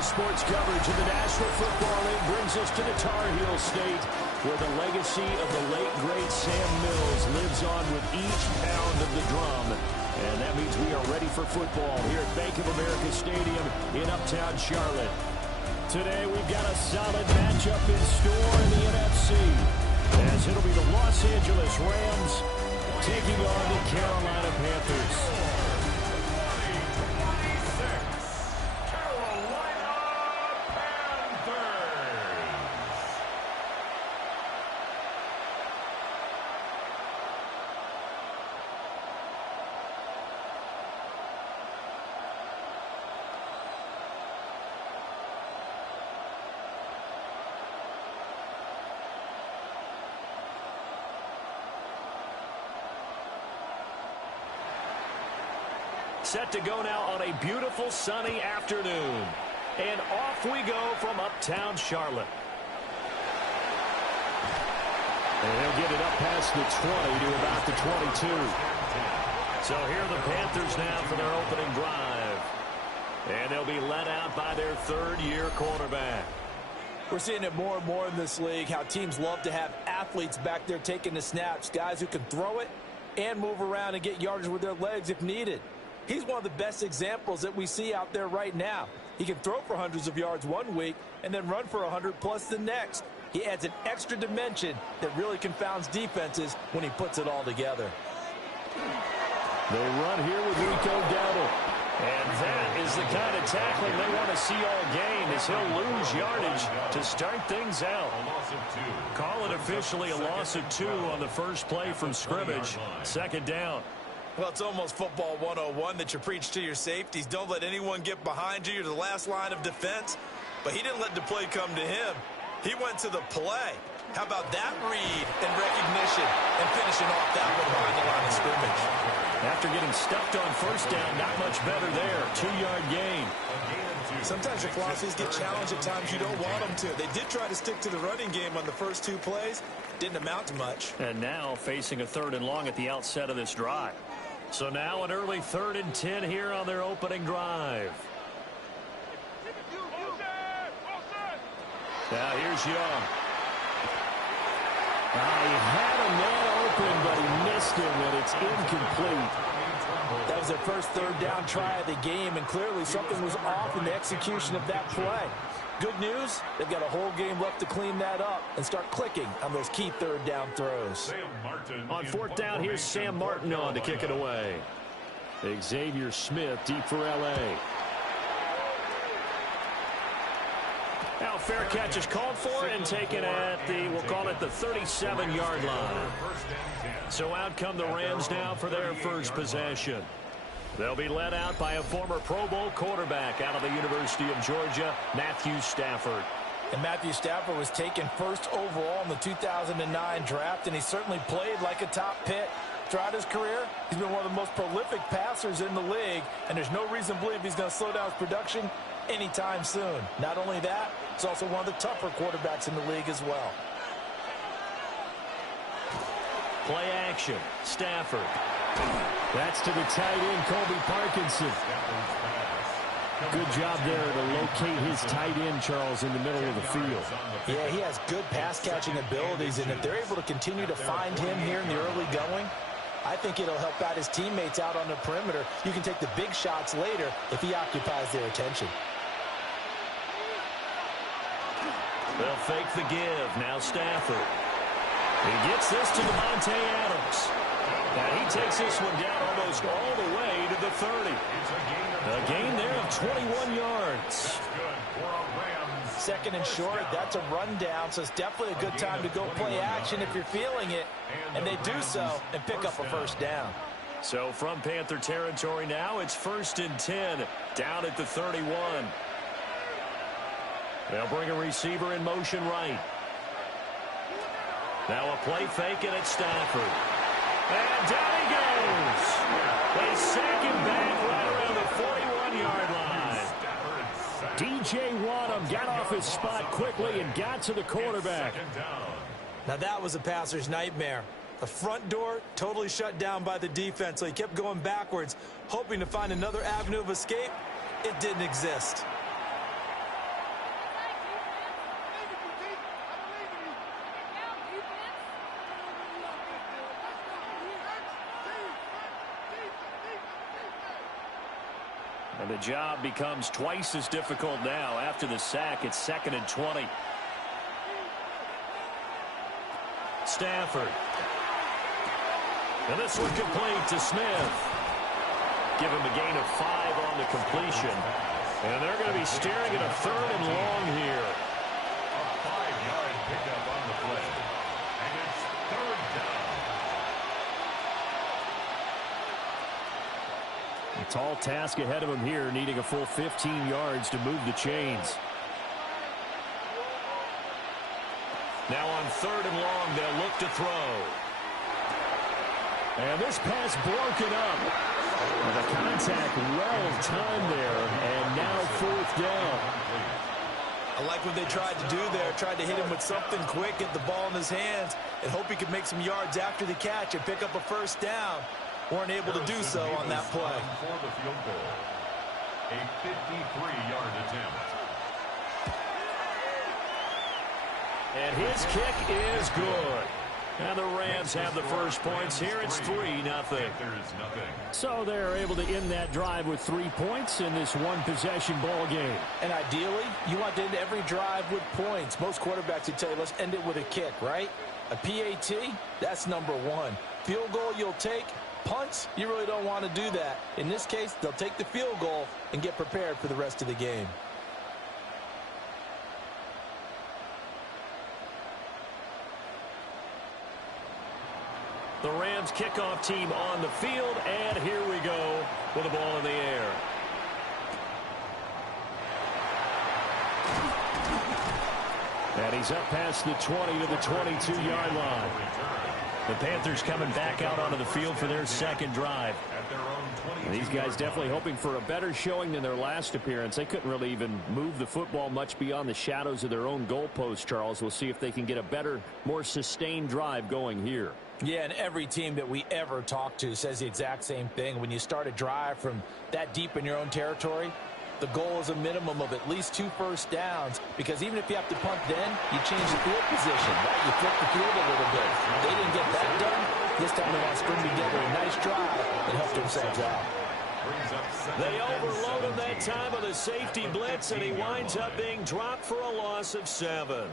Today's sports coverage of the National Football League brings us to the Tar Heel State, where the legacy of the late, great Sam Mills lives on with each pound of the drum. And that means we are ready for football here at Bank of America Stadium in Uptown Charlotte. Today we've got a solid matchup in store in the NFC, as it'll be the Los Angeles Rams taking on the Carolina Panthers. Set to go now on a beautiful sunny afternoon. And off we go from Uptown Charlotte. And he'll get it up past the 20 to about the 22. So here are the Panthers now for their opening drive. And they'll be led out by their third-year quarterback. We're seeing it more and more in this league, how teams love to have athletes back there taking the snaps, guys who can throw it and move around and get yardage with their legs if needed. He's one of the best examples that we see out there right now. He can throw for hundreds of yards one week and then run for 100+ the next. He adds an extra dimension that really confounds defenses when he puts it all together. They run here with Rico Dowdle. And that is the kind of tackling they want to see all game, as he'll lose yardage to start things out. Call it officially a loss of 2 on the first play from scrimmage. Second down. Well, it's almost football 101 that you preach to your safeties. Don't let anyone get behind you. You're the last line of defense. But he didn't let the play come to him. He went to the play. How about that read and recognition and finishing off that one behind the line of scrimmage? After getting stuffed on first down, not much better there. 2-yard gain. Sometimes your philosophies get challenged at times you don't want them to. They did try to stick to the running game on the first 2 plays. Didn't amount to much. And now facing a 3rd and long at the outset of this drive. So now an early 3rd and 10 here on their opening drive. Now here's Young. He had a man open, but he missed him, and it's incomplete. That was their first 3rd down try of the game, and clearly something was off in the execution of that play. Good news, they've got a whole game left to clean that up and start clicking on those key 3rd down throws. On 4th down, here's Sam Martin on to kick it away. Xavier Smith deep for L.A. Now fair catch is called for and taken at the, we'll call it the 37-yard line. So out come the Rams now for their first possession. They'll be led out by a former Pro Bowl quarterback out of the University of Georgia, Matthew Stafford. And Matthew Stafford was taken first overall in the 2009 draft, and he certainly played like a top pick. Throughout his career, he's been one of the most prolific passers in the league, and there's no reason to believe he's going to slow down his production anytime soon. Not only that, he's also one of the tougher quarterbacks in the league as well. Play action, Stafford. That's to the tight end, Colby Parkinson. Good job there to locate his tight end, Charles, in the middle of the field. Yeah, he has good pass-catching abilities, and if they're able to continue to find him here in the early going, I think it'll help out his teammates out on the perimeter. You can take the big shots later if he occupies their attention. They'll fake the give. Now Stafford. He gets this to Devontae Adams. Now he takes this one down almost all the way to the 30. A gain there of 21 yards. 2nd and short, that's a rundown, so it's definitely a good time to go play action if you're feeling it. And they do so and pick up a first down. So from Panther territory now, it's 1st and 10 down at the 31. They'll bring a receiver in motion right. Now a play fake, and it's Stafford. And down he goes. They sack him back right around the 41-yard line. D.J. Waddam got off his spot quickly and got to the quarterback. Now that was a passer's nightmare. The front door totally shut down by the defense, so he kept going backwards, hoping to find another avenue of escape. It didn't exist. And the job becomes twice as difficult now. After the sack, it's 2nd and 20. Stafford. And this one complete to Smith. Give him a gain of 5 on the completion. And they're going to be staring at a 3rd and long here. A 5-yard pickup on the play. And it's 3rd down. A tall task ahead of him here, needing a full 15 yards to move the chains. Now on 3rd and long, they'll look to throw. And this pass broken up. The contact well timed there, and now 4th down. I like what they tried to do there. Tried to hit him with something quick, get the ball in his hands, and hope he could make some yards after the catch and pick up a 1st down. Weren't able to do so on that play. For the field goal. A 53-yard attempt. And his kick is good. And the Rams have the first points here. It's 3-0. So they're able to end that drive with 3 points in this one-possession ball game. And ideally, you want to end every drive with points. Most quarterbacks would tell you, let's end it with a kick, right? A PAT, that's number 1. Field goal you'll take. Punts, you really don't want to do that. In this case, they'll take the field goal and get prepared for the rest of the game. The Rams kickoff team on the field, and here we go with the ball in the air. And he's up past the 20 to the 22-yard line. The Panthers coming back out onto the field for their second drive. And these guys definitely hoping for a better showing than their last appearance. They couldn't really even move the football much beyond the shadows of their own goalpost, Charles. We'll see if they can get a better, more sustained drive going here. Yeah, and every team that we ever talk to says the exact same thing. When you start a drive from that deep in your own territory, the goal is a minimum of at least 2 first downs, because even if you have to punt then, you change the field position, right? You flip the field a little bit. They didn't get that done. This time they want to string together a nice drive and help themselves out. They overload him that time with a safety blitz, and he winds up being dropped for a loss of 7.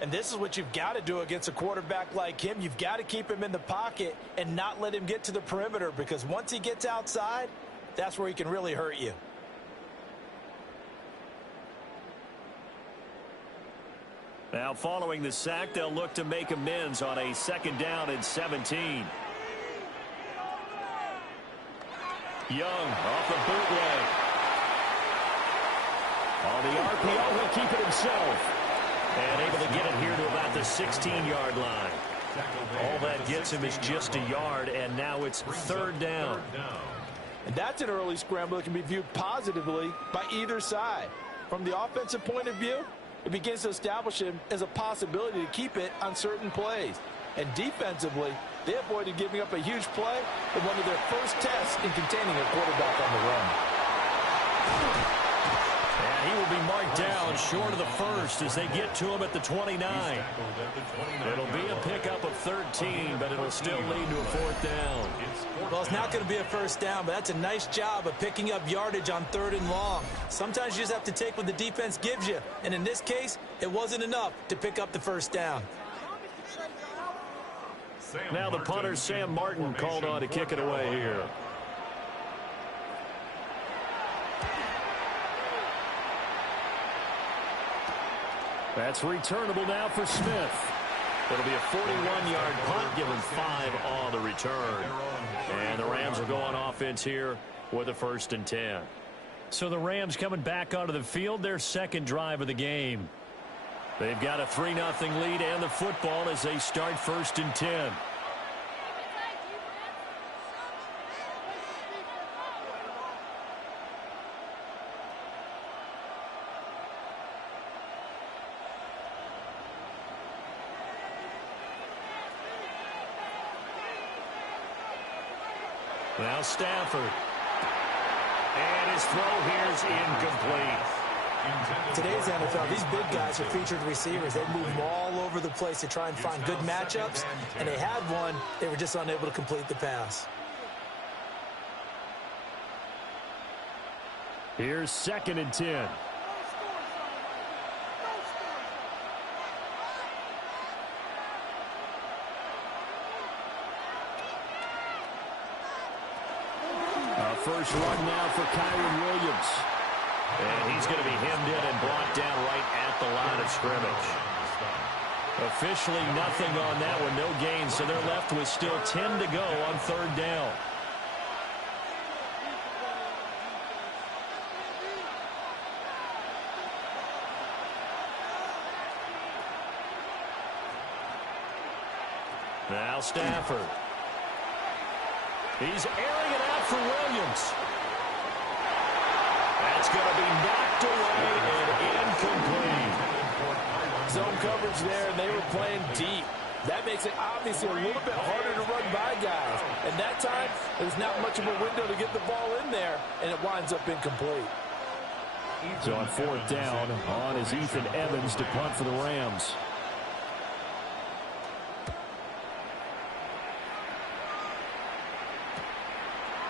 And this is what you've got to do against a quarterback like him. You've got to keep him in the pocket and not let him get to the perimeter, because once he gets outside, that's where he can really hurt you. Now following the sack, they'll look to make amends on a 2nd down and 17. Young off the bootleg. On the RPO, he'll keep it himself. And able to get it here to about the 16-yard line. All that gets him is just a yard, and now it's 3rd down. And that's an early scramble that can be viewed positively by either side. From the offensive point of view, it begins to establish him as a possibility to keep it on certain plays. And defensively, they avoided giving up a huge play in one of their first tests in containing a quarterback on the run. And he will be marked down short of the first as they get to him at the 29. It'll be a pickup of 13, but it'll still lead to a 4th down. Well, it's not going to be a first down, but that's a nice job of picking up yardage on 3rd and long. Sometimes you just have to take what the defense gives you, and in this case, it wasn't enough to pick up the first down. Now the punter, Sam Martin, called on to kick it away here. That's returnable now for Smith. It'll be a 41-yard punt, given 5 on the return. And the Rams will go on offense here with a 1st and 10. So the Rams coming back onto the field, their second drive of the game. They've got a 3-0 lead and the football as they start 1st and 10. Now Stafford. And his throw here is incomplete. Today's NFL, these big guys are featured receivers. They move all over the place to try and find good matchups, and they had one. They were just unable to complete the pass. Here's 2nd and 10. First run now for Kyron Williams. And he's going to be hemmed in and brought down right at the line of scrimmage. Officially nothing on that one, no gain, so they're left with still 10 to go on 3rd down. Now Stafford. He's airing it out for Williams. That's going to be knocked away and incomplete. Zone coverage there, and they were playing deep. That makes it obviously a little bit harder to run by guys. And that time, there's not much of a window to get the ball in there, and it winds up incomplete. So on 4th down, on is Ethan Evans to punt for the Rams.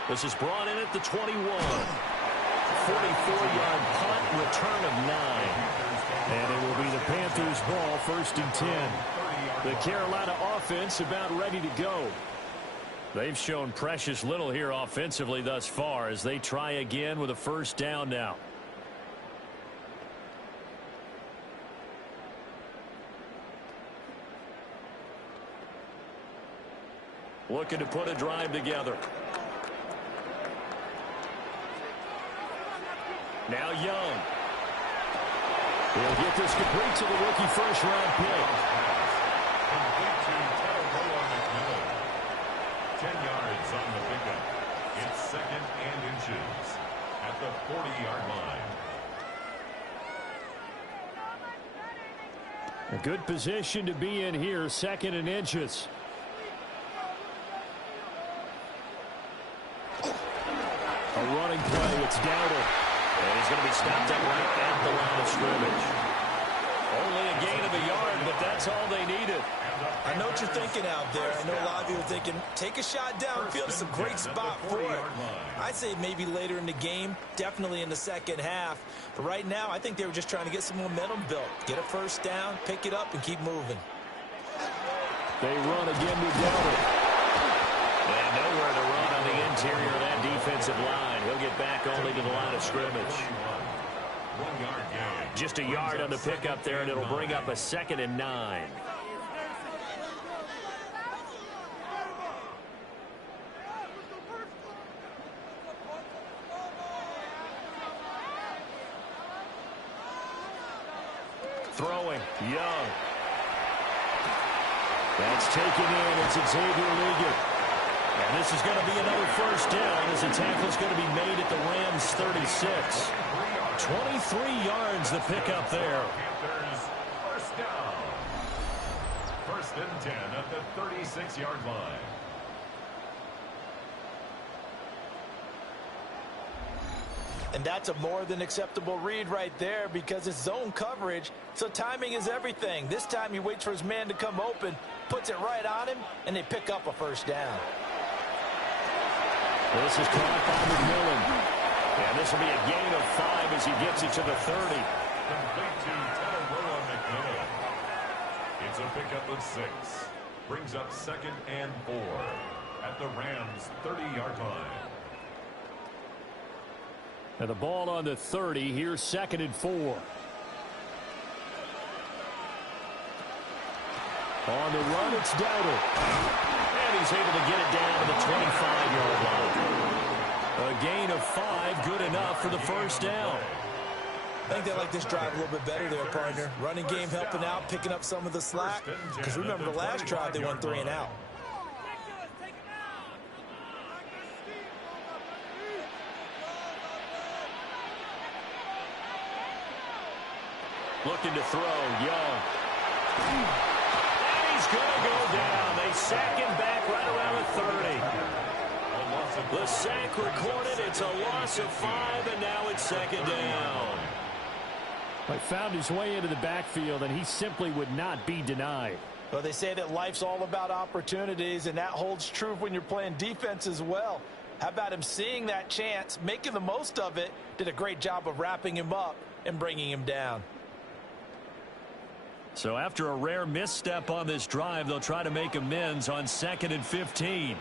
This is brought in at the 21. 44-yard punt, return of 9. And it will be the Panthers' ball, 1st and 10. The Carolina offense about ready to go. They've shown precious little here offensively thus far as they try again with a 1st down now. Looking to put a drive together. Now Young. He'll get this complete to the rookie first-round pick. Complete to McMillan. 10 yards on the pickup. It's 2nd and inches at the 40-yard line. A good position to be in here, 2nd and inches. A running play, it's Dowdle. And he's going to be stopped up right at the line of scrimmage. Only a gain of a yard, but that's all they needed. I know what you're thinking out there. I know a lot of you are thinking, take a shot downfield. It's a great spot for it. I'd say maybe later in the game, definitely in the 2nd half. But right now, I think they were just trying to get some momentum built. Get a 1st down, pick it up, and keep moving. They run again with Dowdle. And nowhere to run on the interior of that defensive line. He'll get back only to the line of scrimmage. Just a yard on the pickup there, and it'll bring up a 2nd and 9. Throwing, Young. That's taken in. It's Xavier Leggett. And this is going to be another 1st down as the tackle's going to be made at the Rams' 36. 23 yards the pickup there. Panthers 1st down. 1st and 10 at the 36-yard line. And that's a more than acceptable read right there because it's zone coverage, so timing is everything. This time he waits for his man to come open, puts it right on him, and they pick up a 1st down. This is caught by McMillan. And this will be a gain of 5 as he gets it to the 30. Complete to McMillan. It's a pickup of 6. Brings up 2nd and 4 at the Rams' 30-yard line. And the ball on the 30. Here's 2nd and 4. On the run, it's Dowdle. And he's able to get it down to the 25-yard line. A gain of 5, good enough for the 1st down. I think they like this drive a little bit better there, partner. Running game helping out, picking up some of the slack. Because remember, the last drive they went 3 and out. Looking to throw, Young. And he's going to go down. They sack him back right around the 30. The sack recorded. It's a loss of 5, and now it's 2nd down. He found his way into the backfield, and he simply would not be denied. Well, they say that life's all about opportunities, and that holds true when you're playing defense as well. How about him seeing that chance, making the most of it, did a great job of wrapping him up and bringing him down. So after a rare misstep on this drive, they'll try to make amends on 2nd and 15.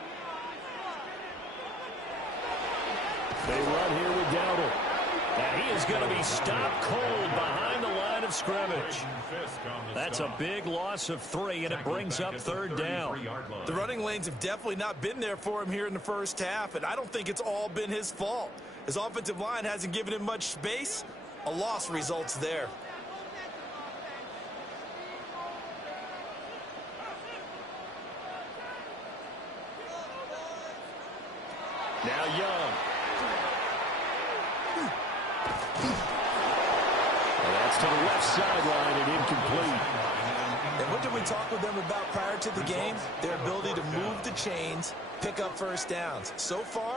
They run here with Dowdle. And he is going to be stopped cold behind the line of scrimmage. That's a big loss of 3, and it brings up 3rd down. The running lanes have definitely not been there for him here in the first half, and I don't think it's all been his fault. His offensive line hasn't given him much space. A loss results there. Now Young. That's to the left sideline and incomplete. And what did we talk with them about prior to the game? Their ability to move the chains, pick up first downs. So far,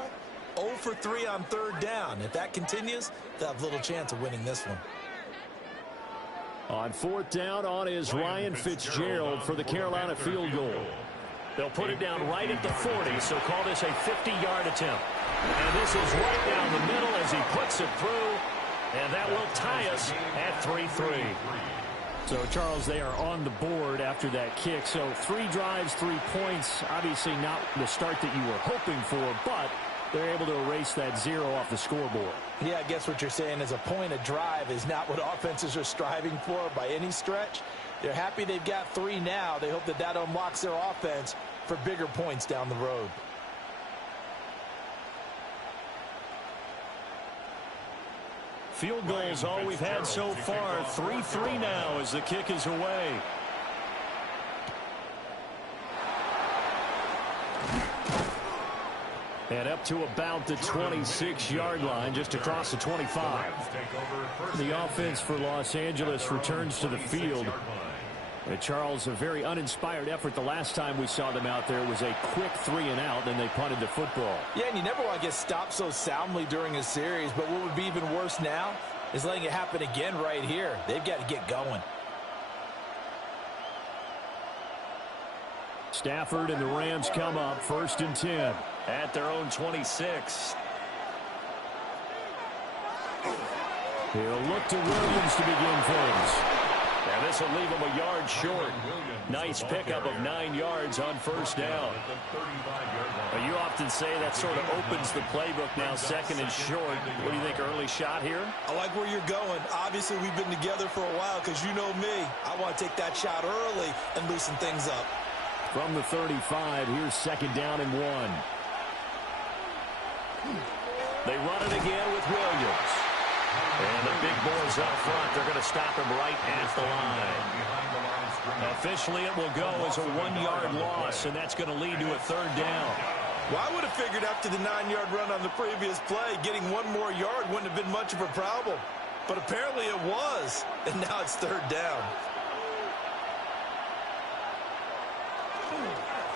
0 for 3 on 3rd down. If that continues, they'll have little chance of winning this one. On 4th down, on is Ryan Fitzgerald for the Carolina field goal. They'll put it down right at the 40, so call this a 50-yard attempt. And this is right down the middle as he puts it through. And that will tie us at 3-3. So, Charles, they are on the board after that kick. So 3 drives, 3 points. Obviously not the start that you were hoping for, but they're able to erase that 0 off the scoreboard. Yeah, I guess what you're saying is a point a drive is not what offenses are striving for by any stretch. They're happy they've got 3 now. They hope that that unlocks their offense for bigger points down the road. Field goals all we've had so far. 3-3 now as the kick is away. And up to about the 26-yard line, just across the 25. The offense for Los Angeles returns to the field. And Charles, a very uninspired effort the last time we saw them out there was a quick 3-and-out, and they punted the football. Yeah, and you never want to get stopped so soundly during a series, but what would be even worse now is letting it happen again right here. They've got to get going. Stafford and the Rams come up 1st and 10 at their own 26. He'll look to Williams to begin things. And this will leave him a yard short. Nice pickup of 9 yards on 1st down. Well, you often say that sort of opens the playbook now, 2nd and short. What do you think, early shot here? I like where you're going. Obviously, we've been together for a while because you know me. I want to take that shot early and loosen things up. From the 35, here's 2nd down and 1. They run it again with Williams. And the big boys up front, they're going to stop him right at the line. Officially, it will go as a 1-yard loss, and that's going to lead to a 3rd down. Well, I would have figured after the 9-yard run on the previous play, getting 1 more yard wouldn't have been much of a problem. But apparently it was, and now it's 3rd down.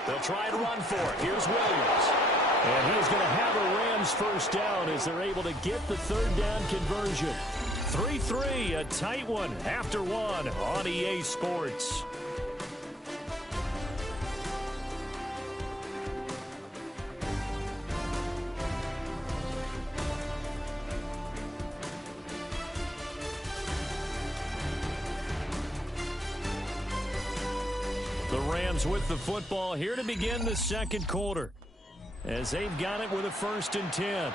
They'll try and run for it. Here's Williams. And he's going to have a Rams 1st down as they're able to get the 3rd down conversion. 3-3, a tight one after 1 on EA Sports. The Rams with the football here to begin the 2nd quarter, as they've got it with a 1st and 10.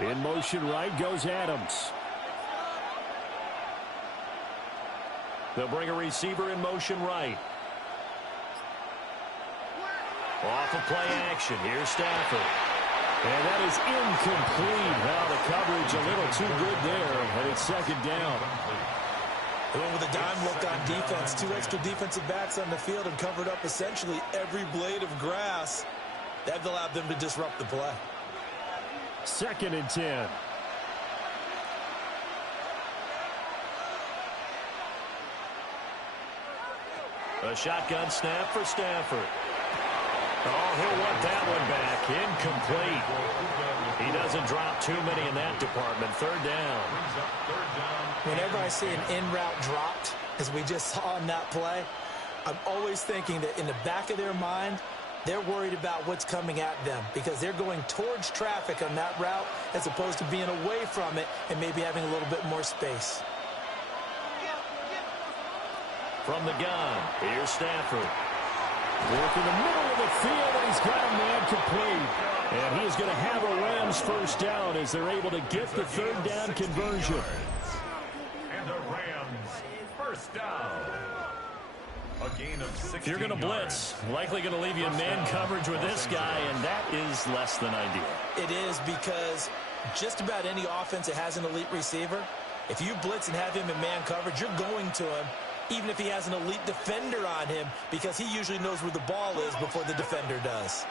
In motion right goes Adams. They'll bring a receiver in motion right. Off of play action. Here's Stafford. And that is incomplete. Now the coverage a little too good there. And it's 2nd down. They went with a dime look on defense. 2 extra defensive backs on the field and covered up essentially every blade of grass. That allowed them to disrupt the play. 2nd and 10. A shotgun snap for Stafford. Oh, he'll want that one back. Incomplete. He doesn't drop too many in that department. Third down. Whenever I see an in-route dropped, as we just saw in that play, I'm always thinking that in the back of their mind, they're worried about what's coming at them because they're going towards traffic on that route as opposed to being away from it and maybe having a little bit more space. From the gun, here's Stafford. Working the middle of the field, and he's got a man complete. And he's going to have a Rams first down as they're able to get the third down conversion. And the Rams first down. A gain of 16 If you're going to blitz, likely going to leave you in man coverage with this guy, and that is less than ideal. It is because just about any offense that has an elite receiver, if you blitz and have him in man coverage, you're going to him, even if he has an elite defender on him, because he usually knows where the ball is before the defender does.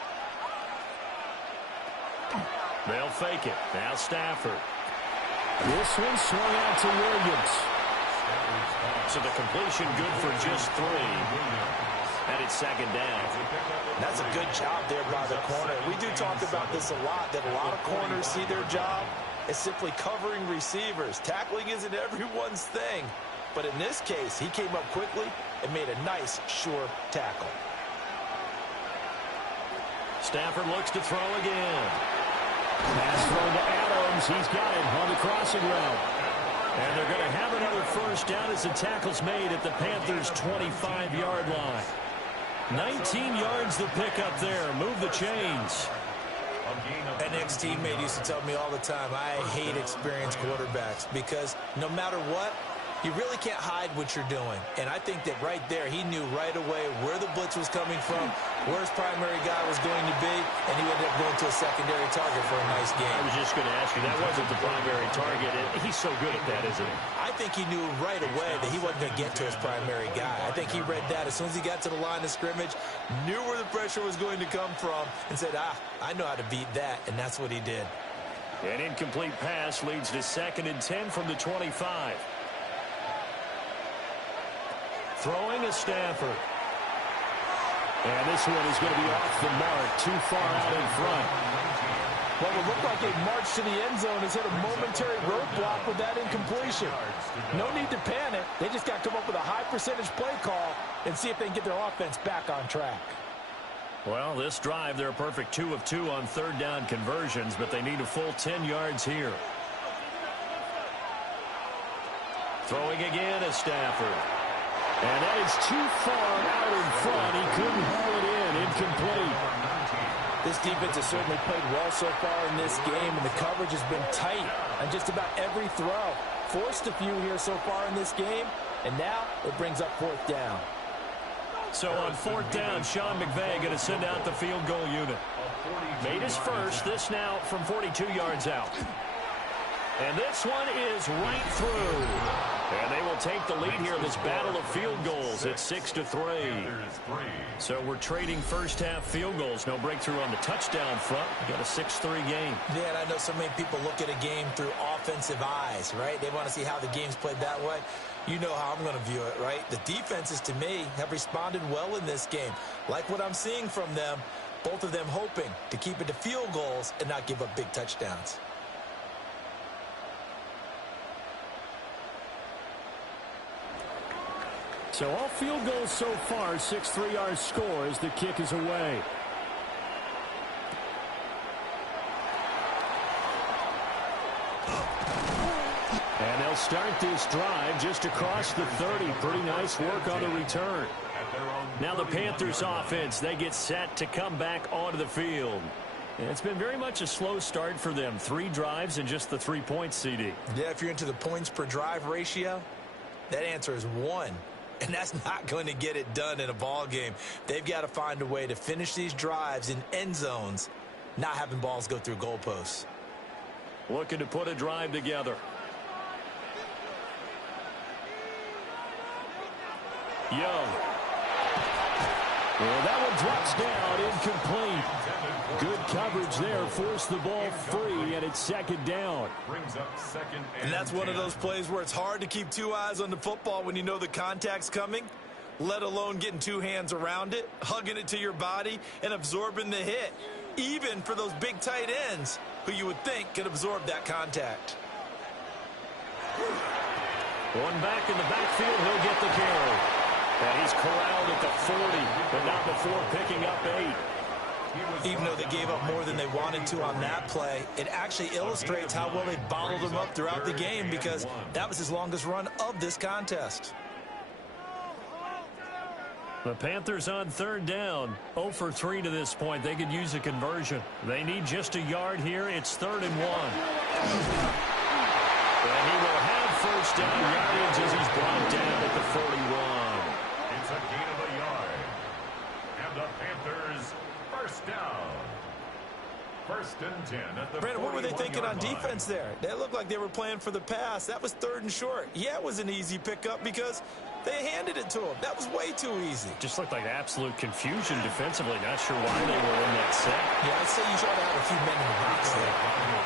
They'll fake it. Now Stafford. This one swung out to Williams. So the completion good for just 3. And it's second down. That's a good job there by the corner. We do talk about this a lot, that a lot of corners see their job as simply covering receivers. Tackling isn't everyone's thing. But in this case, he came up quickly and made a nice, sure tackle. Stafford looks to throw again. Pass thrown to Adams. He's got it on the crossing route. And they're going to have another first down as the tackle's made at the Panthers' 25-yard line. 19 yards the pickup there. Move the chains. An ex-teammate used to tell me all the time, I hate experienced quarterbacks because no matter what, you really can't hide what you're doing. And I think that right there, he knew right away where the blitz was coming from, where his primary guy was going to be, and he ended up going to a secondary target for a nice game. I was just going to ask you, that wasn't the primary target. He's so good at that, isn't he? I think he knew right away that he wasn't going to get to his primary guy. I think he read that as soon as he got to the line of scrimmage, knew where the pressure was going to come from, and said, I know how to beat that, and that's what he did. An incomplete pass leads to 2nd and 10 from the 25. Throwing is Stafford. And this one is going to be off the mark, too far out in front. Well, it looked like a march to the end zone has hit a momentary roadblock with that incompletion. No need to panic. They just got to come up with a high percentage play call and see if they can get their offense back on track. Well, this drive, they're a perfect 2 of 2 on third down conversions, but they need a full 10 yards here. Throwing again is Stafford. And that is too far out in front. He couldn't haul it in. Incomplete. This defense has certainly played well so far in this game, and the coverage has been tight on just about every throw. Forced a few here so far in this game, and now it brings up 4th down. So on 4th down, Sean McVay going to send out the field goal unit. Made his first. This now from 42 yards out. And this one is right through. And they will take the lead here in this battle of field goals. It's 6-3. So we're trading first-half field goals. No breakthrough on the touchdown front. We got a 6-3 game. Yeah, and I know so many people look at a game through offensive eyes, right? They want to see how the game's played that way. You know how I'm going to view it, right? The defenses, to me, have responded well in this game. Like what I'm seeing from them, both of them hoping to keep it to field goals and not give up big touchdowns. So all field goals so far, 6-3 our score as the kick is away. And they'll start this drive just across the 30. Pretty nice work on the return. Now the Panthers offense, they get set to come back onto the field. And it's been very much a slow start for them. 3 drives and just the 3 points, CD. Yeah, if you're into the points per drive ratio, that answer is 1. And that's not going to get it done in a ball game. They've got to find a way to finish these drives in end zones, not having balls go through goalposts. Looking to put a drive together. Young. Well, that one drops down, incomplete. Good coverage there, forced the ball free, and it's 2nd down. Brings up 2nd and that's one of those plays where it's hard to keep 2 eyes on the football when you know the contact's coming. let alone getting two hands around it, hugging it to your body, and absorbing the hit, even for those big tight ends who you would think could absorb that contact. One back in the backfield, he'll get the carry. And he's corralled at the 40, but not before picking up 8. Even though they gave up more than they wanted to on that play, it actually illustrates how well they bottled him up throughout the game, because that was his longest run of this contest. The Panthers on third down, 0 for 3 to this point. They could use a conversion. They need just a yard here. It's 3rd and 1. And he will have first down yardage as he's brought down at the 41. It's a gain of a yard. And the Panthers first down. 1st and 10 at the Brandon, what were they thinking on line. defense there? They looked like they were playing for the pass. That was 3rd and short. Yeah, it was an easy pickup because they handed it to him. That was way too easy. Just looked like absolute confusion defensively. Not sure why they were in that set. Yeah, I'd say you try to have a few men in the box there.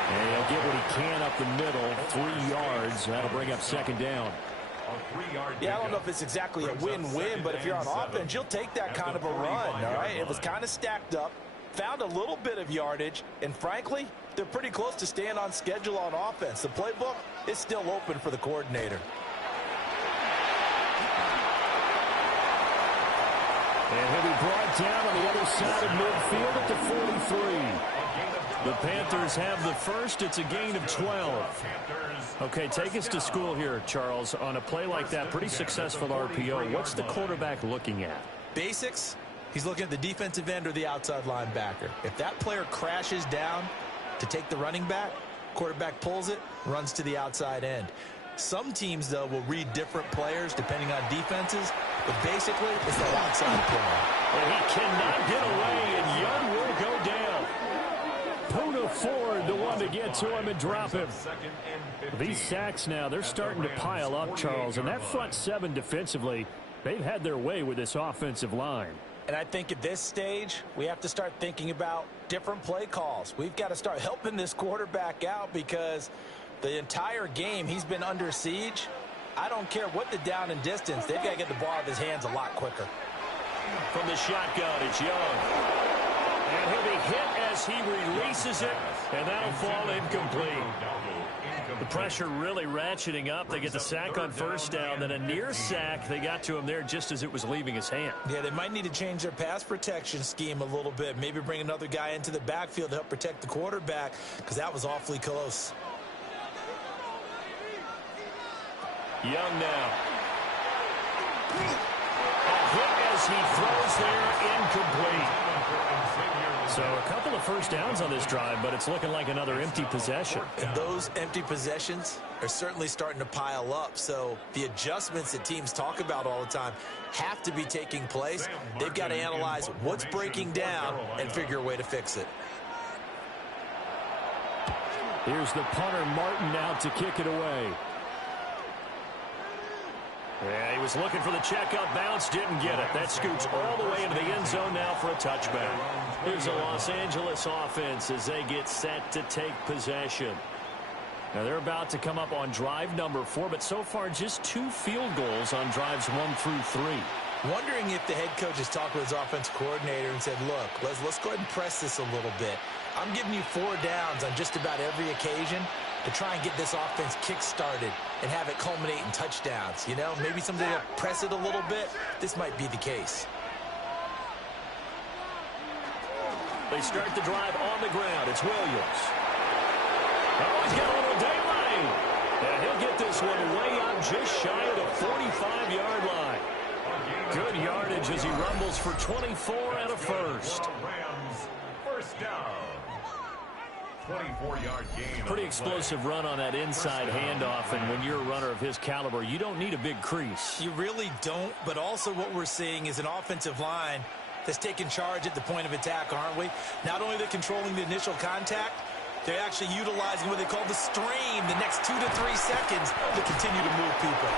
And he'll get what he can up the middle, 3 yards. That'll bring up 2nd down. Yeah, I don't know if it's exactly a win-win, but if you're on offense, you'll take that kind of a run, all right? It was kind of stacked up, found a little bit of yardage, and frankly, they're pretty close to staying on schedule on offense. The playbook is still open for the coordinator. And he'll be brought down on the other side of midfield at the 43. The Panthers have the first. It's a gain of 12. Okay, take us to school here, Charles. On a play like that, pretty successful RPO. What's the quarterback looking at? Basics, he's looking at the defensive end or the outside linebacker. If that player crashes down to take the running back, quarterback pulls it, runs to the outside end. Some teams, though, will read different players depending on defenses, but basically it's that outside play. And he cannot get away, and Young will go down. Puna Ford, the one to get to him and drop him. These sacks now, they're starting to pile up, Charles, and that front 7 defensively, they've had their way with this offensive line. And I think at this stage, we have to start thinking about different play calls. We've got to start helping this quarterback out because the entire game he's been under siege. I don't care what the down and distance. They've got to get the ball out of his hands a lot quicker. From the shotgun, it's Young. And he'll be hit as he releases it, and that'll fall incomplete. The pressure really ratcheting up. They get the sack on first down, then a near sack. They got to him there just as it was leaving his hand. Yeah, they might need to change their pass protection scheme a little bit. Maybe bring another guy into the backfield to help protect the quarterback because that was awfully close. Young now. A hit as he throws there, incomplete. So a couple of first downs on this drive, but it's looking like another empty possession. And those empty possessions are certainly starting to pile up. So the adjustments that teams talk about all the time have to be taking place. They've got to analyze what's breaking down and figure a way to fix it. Here's the punter, Martin, out to kick it away. Yeah, he was looking for the checkup bounce, didn't get it. That scoots all the way into the end zone now for a touchback. Here's the Los Angeles offense as they get set to take possession. Now they're about to come up on drive number 4, but so far just 2 field goals on drives 1 through 3. Wondering if the head coach has talked with his offensive coordinator and said, look, let's go ahead and press this a little bit. I'm giving you 4 downs on just about every occasion to try and get this offense kick-started and have it culminate in touchdowns. You know, maybe someday to press it a little bit. This might be the case. They start the drive on the ground. It's Williams. Oh, he's got a little daylight. And he'll get this one way up just shy of the 45-yard line. Good yardage as he rumbles for 24 and a first. First down. 24-yard gain. Pretty explosive run on that inside handoff, and when you're a runner of his caliber, you don't need a big crease. You really don't, but also what we're seeing is an offensive line that's taking charge at the point of attack, aren't we? Not only are they controlling the initial contact, they're actually utilizing what they call the stream, the next 2 to 3 seconds to continue to move people.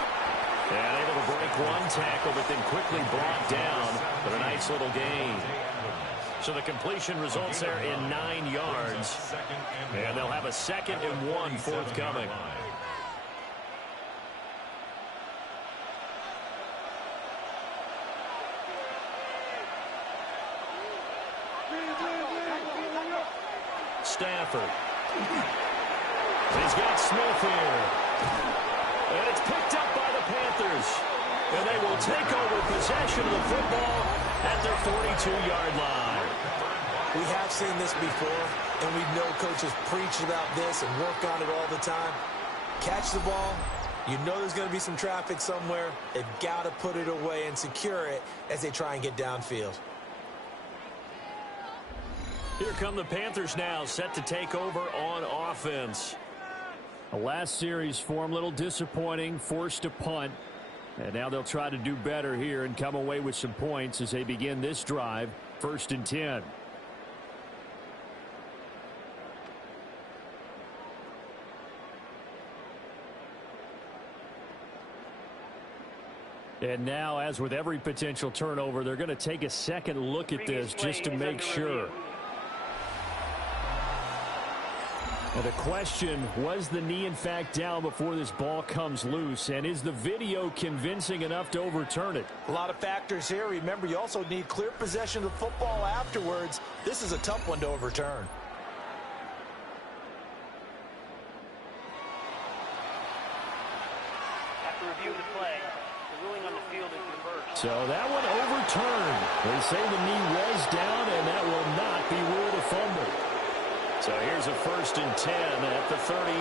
And able to break one tackle, but then quickly brought down, but a nice little gain. So the completion results there in 9 yards. And they'll have a 2nd and 1 forthcoming. Stafford. He's got Smith here. And it's picked up by the Panthers. And they will take over possession of the football at their 42-yard line. We have seen this before, and we know coaches preach about this and work on it all the time. Catch the ball. You know there's going to be some traffic somewhere. They've got to put it away and secure it as they try and get downfield. Here come the Panthers now, set to take over on offense. The last series for them, a little disappointing, forced to punt. And now they'll try to do better here and come away with some points as they begin this drive, 1st and 10. And now, as with every potential turnover, they're going to take a second look at this just to make sure. And the question, was the knee in fact down before this ball comes loose? And is the video convincing enough to overturn it? A lot of factors here. Remember, you also need clear possession of the football afterwards. This is a tough one to overturn. After review of the play, the ruling on the field is reversed. So that one overturned. They say the knee was down, and that will not be ruled a fumble. So here's a 1st and 10 at the 38.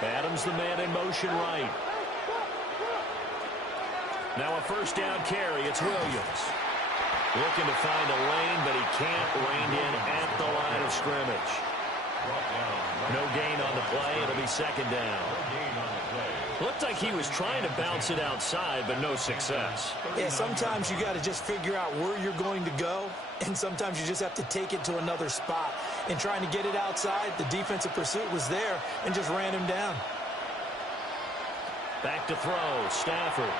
Adams, the man in motion right. Now a 1st down carry. It's Williams. Looking to find a lane, but he can't rein in at the line of scrimmage. No gain on the play. It'll be 2nd down. Looked like he was trying to bounce it outside, but no success. Yeah, sometimes you got to just figure out where you're going to go, and sometimes you just have to take it to another spot. And trying to get it outside, the defensive pursuit was there and just ran him down. Back to throw. Stafford.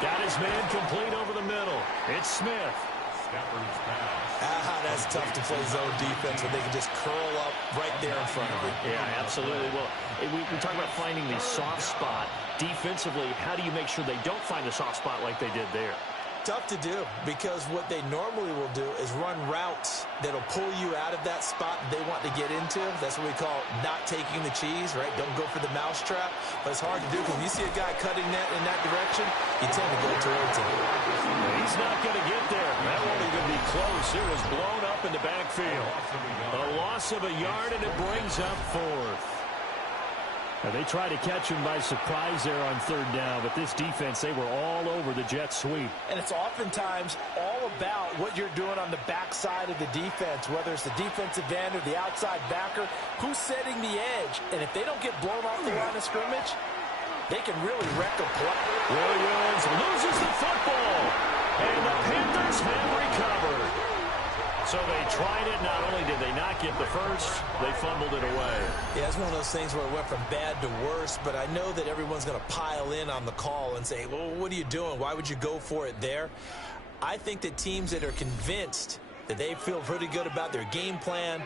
Got his man complete over the middle. It's Smith. Stafford's pass. That's tough to play zone defense when they can just curl up right there in front of you. Yeah, absolutely. Well, we talk about finding the soft spot. Defensively, how do you make sure they don't find a soft spot like they did there? Tough to do, because what they normally will do is run routes that'll pull you out of that spot they want to get into. That's what we call not taking the cheese, right? Don't go for the mousetrap. But it's hard to do because when you see a guy cutting that in that direction, you tend to go towards him. He's not going to get there. That won't even be close. It was blown up in the backfield. A loss of a yard, and it brings up 4th. They tried to catch him by surprise there on 3rd down, but this defense, they were all over the jet sweep. And it's oftentimes all about what you're doing on the backside of the defense, whether it's the defensive end or the outside backer, who's setting the edge. And if they don't get blown off the line of scrimmage, they can really wreck a play. Williams loses the football, and the Panthers have recovered. So they tried it. Not only did they not get the first, they fumbled it away. Yeah, it's one of those things where it went from bad to worse, but I know that everyone's going to pile in on the call and say, well, what are you doing? Why would you go for it there? I think that teams that are convinced that they feel pretty good about their game plan,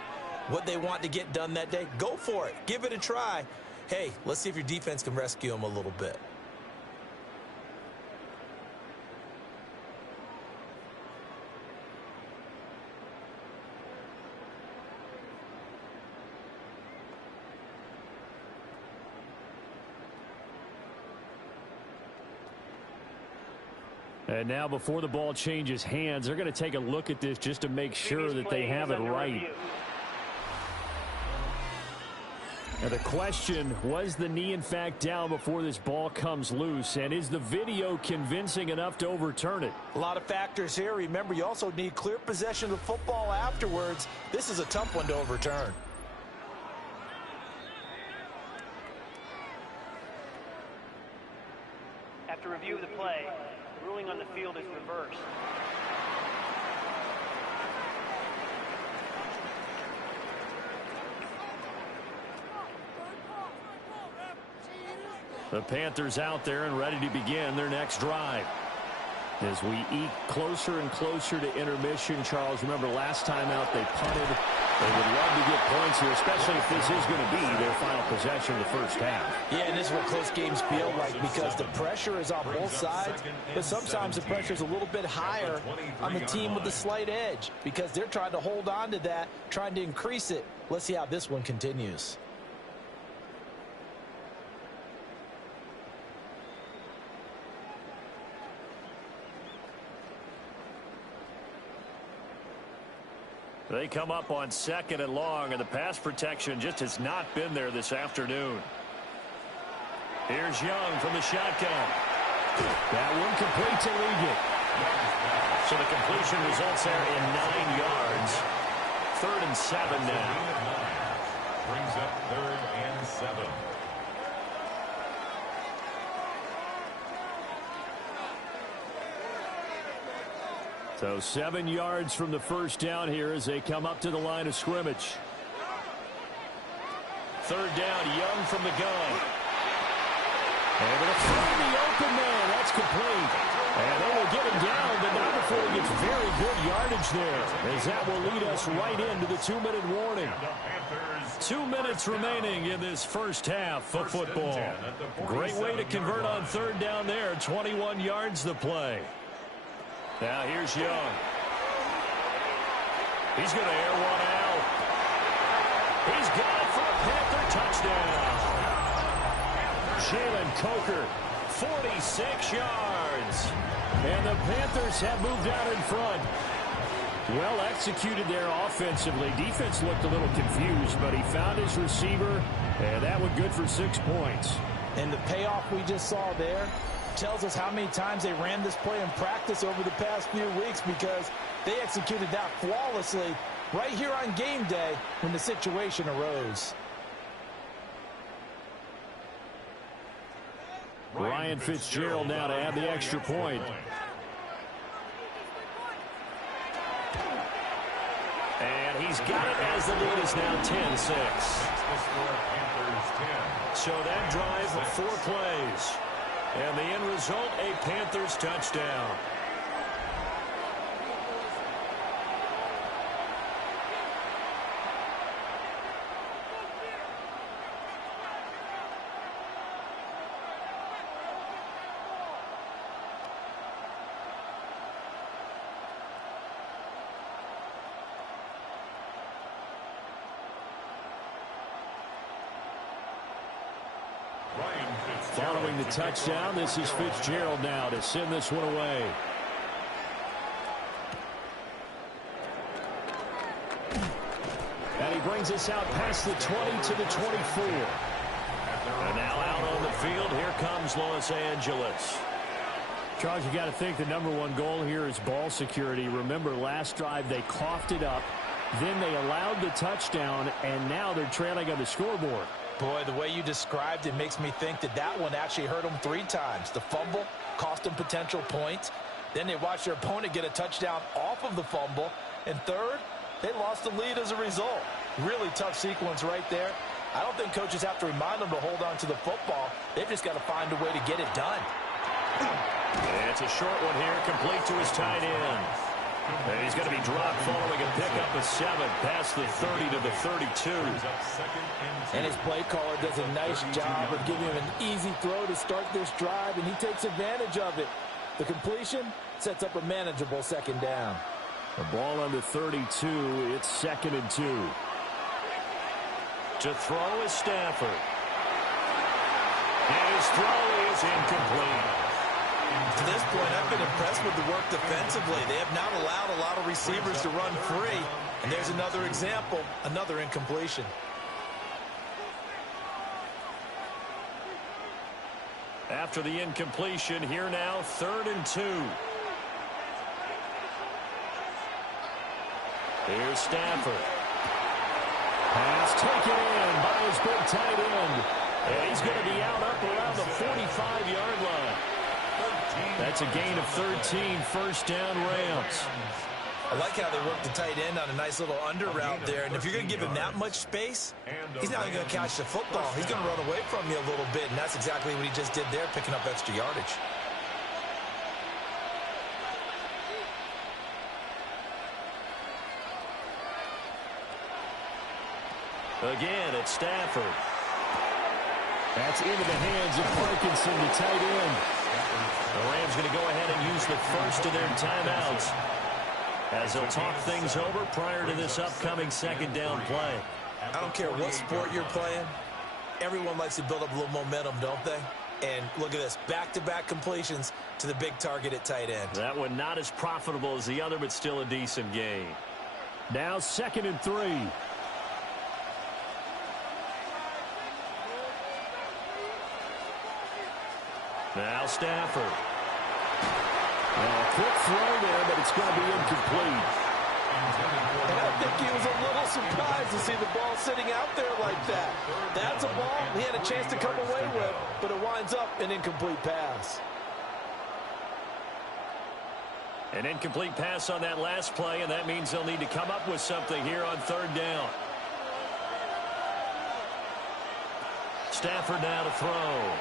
what they want to get done that day, go for it. Give it a try. Hey, let's see if your defense can rescue them a little bit. And now before the ball changes hands, they're going to take a look at this just to make sure that they have it right. And the question, was the knee in fact down before this ball comes loose? And is the video convincing enough to overturn it? A lot of factors here. Remember, you also need clear possession of the football afterwards. This is a tough one to overturn. After review of the play, the ruling on the field is reversed. The Panthers out there and ready to begin their next drive. As we eke closer and closer to intermission, Charles, remember last time out they punted. They would love to get points here, especially if this is going to be their final possession of the first half. Yeah, and this is what close games feel like because the pressure is on both sides, but sometimes the pressure is a little bit higher on the team with the slight edge because they're trying to hold on to that, trying to increase it. Let's see how this one continues. They come up on 2nd and long, and the pass protection just has not been there this afternoon. Here's Young from the shotgun. That one complete to Ligon. So the completion results there in 9 yards. 3rd and 7 now. Brings up 3rd and 7. So 7 yards from the first down here as they come up to the line of scrimmage. 3rd down, Young from the gun. Able to find the open man. That's complete. And they will get him down, but not before he gets very good yardage there, as that will lead us right into the 2-minute warning. 2 minutes remaining in this first half of football. Great way to convert on 3rd down there. 21 yards the play. Now here's Young. He's going to air one out. He's got it for a Panther touchdown. Jalen Coker, 46 yards. And the Panthers have moved out in front. Well executed there offensively. Defense looked a little confused, but he found his receiver, and that was good for 6 points. And the payoff we just saw there tells us how many times they ran this play in practice over the past few weeks because they executed that flawlessly right here on game day when the situation arose. Ryan Fitzgerald now to add the extra point. And he's got it as the lead is now 10-6. So that drive, 4 plays. And the end result, a Panthers touchdown. Following the touchdown, this is Fitzgerald now to send this one away. And he brings us out past the 20 to the 24. And now out on the field, here comes Los Angeles. Charles, you got to think the #1 goal here is ball security. Remember, last drive they coughed it up, then they allowed the touchdown, and now they're trailing on the scoreboard. Boy, the way you described it makes me think that that one actually hurt them 3 times. The fumble cost them potential points. Then they watched their opponent get a touchdown off of the fumble. And third, they lost the lead as a result. Really tough sequence right there. I don't think coaches have to remind them to hold on to the football. They've just got to find a way to get it done. And it's a short one here, complete to his tight end. And he's going to be dropped following a pickup of 7 past the 30 to the 32. And his play caller does a nice job of giving him an easy throw to start this drive, and he takes advantage of it. The completion sets up a manageable 2nd down. The ball on the 32, it's 2nd and 2. To throw is Stafford. And his throw is incomplete. To this point, I've been impressed with the work defensively. They have not allowed a lot of receivers to run free. And there's another example, another incompletion. After the incompletion, here now, 3rd and 2. Here's Stafford. Pass taken in by his big tight end. And he's going to be out up around the 45-yard line. That's a gain of 13, 1st down Rams. I like how they work the tight end on a nice little under route there. And if you're going to give him that much space, he's not going to catch the football. He's going to run away from you a little bit, and that's exactly what he just did there, picking up extra yardage. Again, it's Stafford. That's into the hands of Parkinson, the tight end. The Rams going to go ahead and use the first of their timeouts as they'll talk things over prior to this upcoming second down play. I don't care what sport you're playing. Everyone likes to build up a little momentum, don't they? And look at this, back-to-back completions to the big target at tight end. That one not as profitable as the other, but still a decent gain. Now 2nd and 3. Now Stafford. Quick throw there, but it's going to be incomplete. And I think he was a little surprised to see the ball sitting out there like that. That's a ball he had a chance to come away with, but it winds up an incomplete pass. An incomplete pass on that last play, and that means they'll need to come up with something here on 3rd down. Stafford now to throw.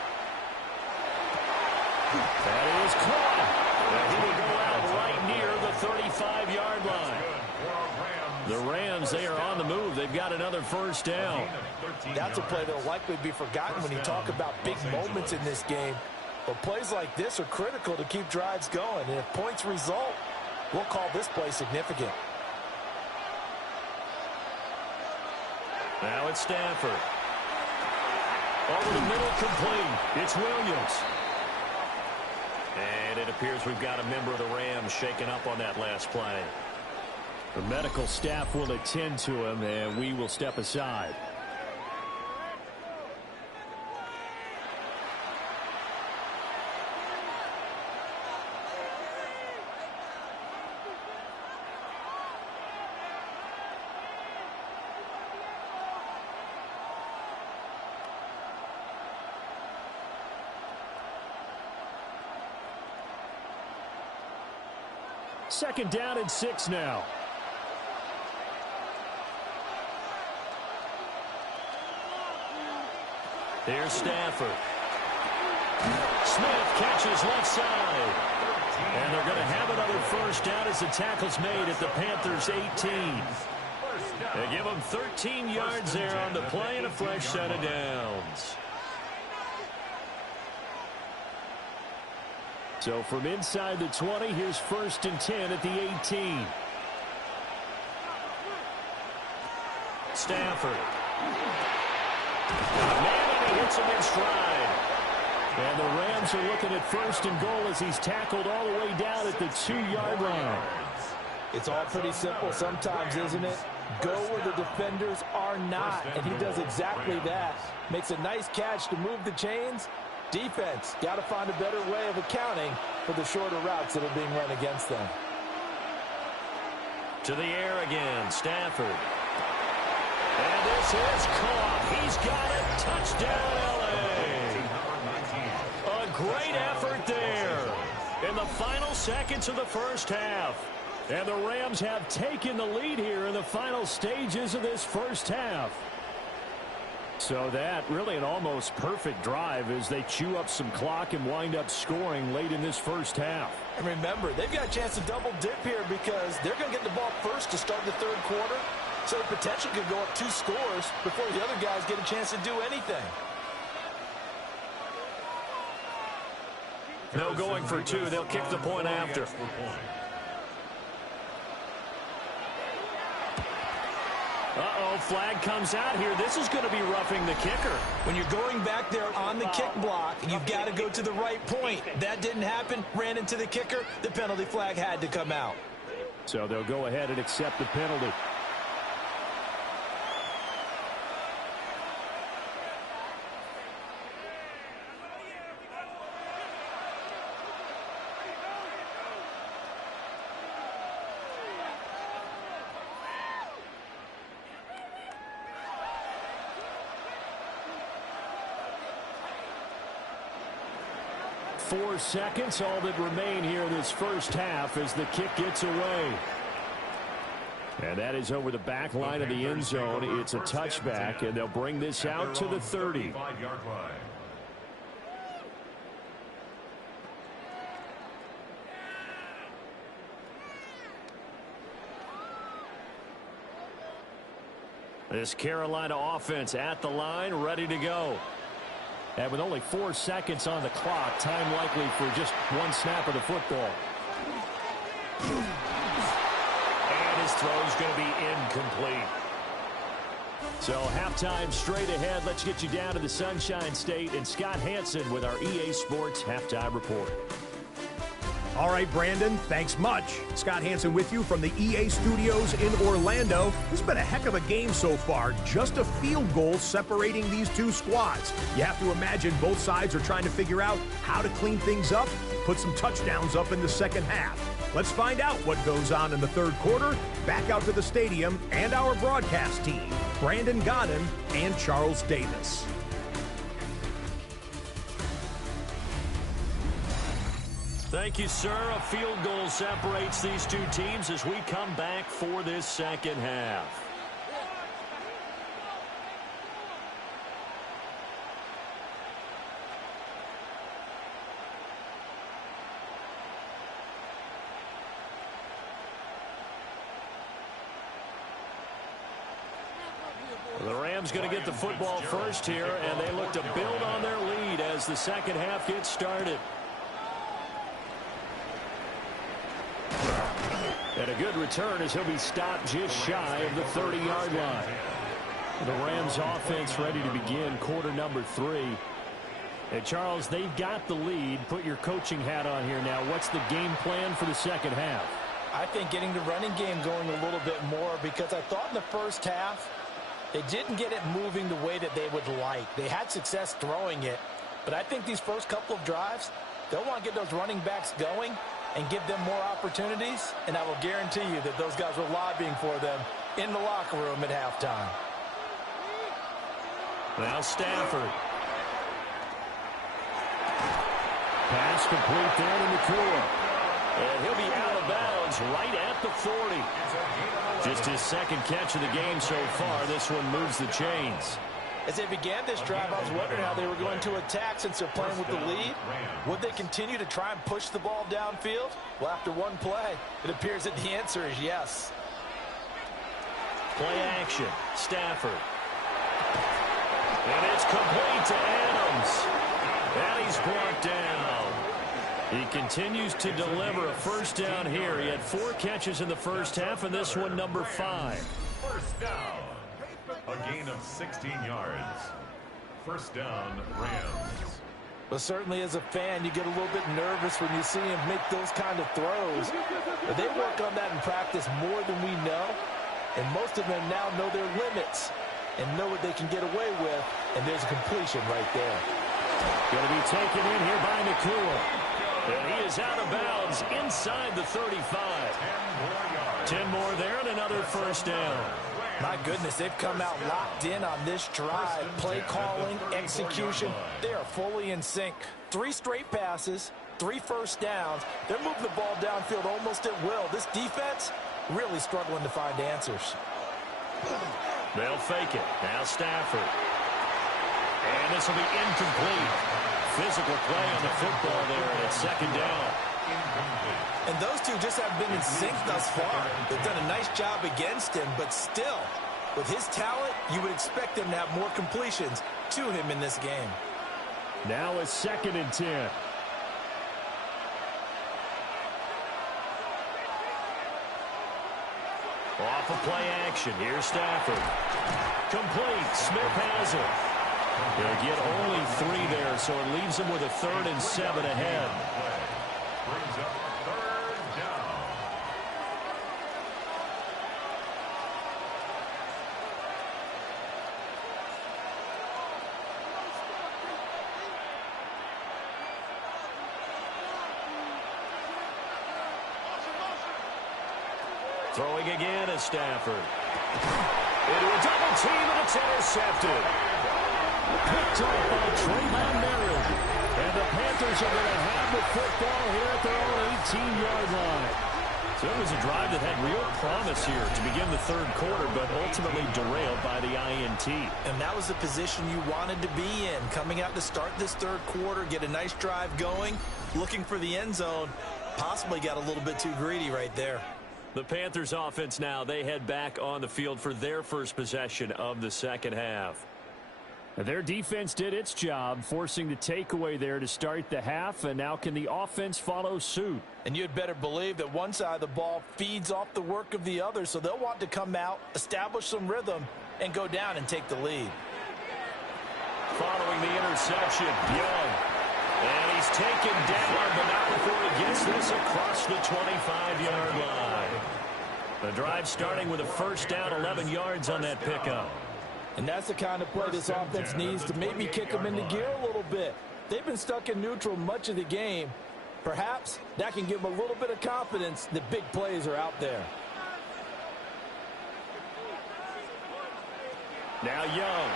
That is caught. And he will go out right near the 35-yard line. The Rams, they are on the move. They've got another first down. That's a play that will likely be forgotten when you talk about big moments in this game. But plays like this are critical to keep drives going. And if points result, we'll call this play significant. Now it's Stafford. Over the middle, complete. It's Williams. And it appears we've got a member of the Rams shaken up on that last play. The medical staff will attend to him, and we will step aside. Second down and 6 now. Here's Stafford. Smith catches left side. And they're going to have another first down as the tackle's made at the Panthers' 18. They give them 13 yards there on the play and a fresh set of downs. So from inside the 20, here's 1st and 10 at the 18. Stafford. Man, he hits him in stride. And the Rams are looking at 1st and goal as he's tackled all the way down at the 2-yard line. It's all pretty simple sometimes, isn't it? Go where the defenders are not, and he does exactly that. Makes a nice catch to move the chains. Defense, got to find a better way of accounting for the shorter routes that are being run against them. To the air again, Stafford. And this is caught. He's got it. Touchdown, L.A. A great effort there in the final seconds of the first half. And the Rams have taken the lead here in the final stages of this first half. So that really an almost perfect drive as they chew up some clock and wind up scoring late in this first half. And remember, they've got a chance to double dip here because they're going to get the ball first to start the 3rd quarter. So the potential could go up 2 scores before the other guys get a chance to do anything. No going for 2. They'll kick the point after. Uh-oh, flag comes out here. This is going to be roughing the kicker. When you're going back there on the kick block, you've got to go to the right point. That didn't happen. Ran into the kicker. The penalty flag had to come out. So they'll go ahead and accept the penalty. Four seconds, all that remain here in this first half as the kick gets away. And that is over the back line of the end zone. It's a touchback, and they'll bring this out to the 30. This Carolina offense at the line, ready to go. And with only 4 seconds on the clock, time likely for just one snap of the football. And his throw's going to be incomplete. So halftime straight ahead. Let's get you down to the Sunshine State and Scott Hansen with our EA Sports Halftime Report. All right, Brandon, thanks much. Scott Hansen with you from the EA Studios in Orlando. This has been a heck of a game so far. Just a field goal separating these two squads. You have to imagine both sides are trying to figure out how to clean things up, put some touchdowns up in the second half. Let's find out what goes on in the third quarter. Back out to the stadium and our broadcast team, Brandon Godden and Charles Davis. Thank you, sir. A field goal separates these two teams as we come back for this second half. The Rams going to get the football first here, and they look to build on their lead as the second half gets started. And a good return as he'll be stopped just shy of the 30-yard line. The Rams offense ready to begin quarter number 3. And Charles, they've got the lead. Put your coaching hat on here now. What's the game plan for the second half? I think getting the running game going a little bit more, because I thought in the first half they didn't get it moving the way that they would like. They had success throwing it, but I think these first couple of drives, they'll want to get those running backs going and give them more opportunities, and I will guarantee you that those guys were lobbying for them in the locker room at halftime. Now Stafford. Pass complete there to Nakua. And he'll be out of bounds right at the 40. Just his second catch of the game so far. This one moves the chains. As they began this drive, I was wondering how they were going to attack since they're playing with the lead. Would they continue to try and push the ball downfield? Well, after one play, it appears that the answer is yes. Play action. Stafford. And it's complete to Adams. And he's brought down. He continues to deliver a first down here. He had 4 catches in the first half, and this one number 5. First down. A gain of 16 yards. First down, Rams. But certainly as a fan, you get a little bit nervous when you see him make those kind of throws. But they work on that in practice more than we know. And most of them now know their limits and know what they can get away with. And there's a completion right there. Going to be taken in here by Nakua. And he is out of bounds inside the 35. 10 more there and another first down. My goodness, they've come out locked in on this drive. Play calling, execution, they are fully in sync. 3 straight passes, 3 first downs. They're moving the ball downfield almost at will. This defense really struggling to find answers. They'll fake it. Now Stafford. And this will be incomplete. Physical play on the football there, and it's second down. And those two just haven't been in sync thus far. They've done a nice job against him, but still, with his talent, you would expect him to have more completions to him in this game. Now it's 2nd and 10. Off of play action. Here's Stafford. Complete. Smith has it. They'll get only 3 there, so it leaves them with a 3rd and 7 ahead. Brings up 3rd down. Throwing again is Stafford. Into a double team, and it's intercepted. Picked up by Trayvon Merritt. And the Panthers are going to have the football here at their own 18-yard line. So it was a drive that had real promise here to begin the third quarter, but ultimately derailed by the INT. And that was the position you wanted to be in. Coming out to start this third quarter, get a nice drive going, looking for the end zone. Possibly got a little bit too greedy right there. The Panthers offense now, they head back on the field for their first possession of the second half. Their defense did its job, forcing the takeaway there to start the half, and now can the offense follow suit? And you'd better believe that one side of the ball feeds off the work of the other, so they'll want to come out, establish some rhythm, and go down and take the lead. Following the interception, Young. And he's taken down, but not before he gets this across the 25-yard line. The drive starting with a first down, 11 yards on that pickup. And that's the kind of play this offense needs to maybe kick them into gear a little bit. They've been stuck in neutral much of the game. Perhaps that can give them a little bit of confidence that big plays are out there. Now Young.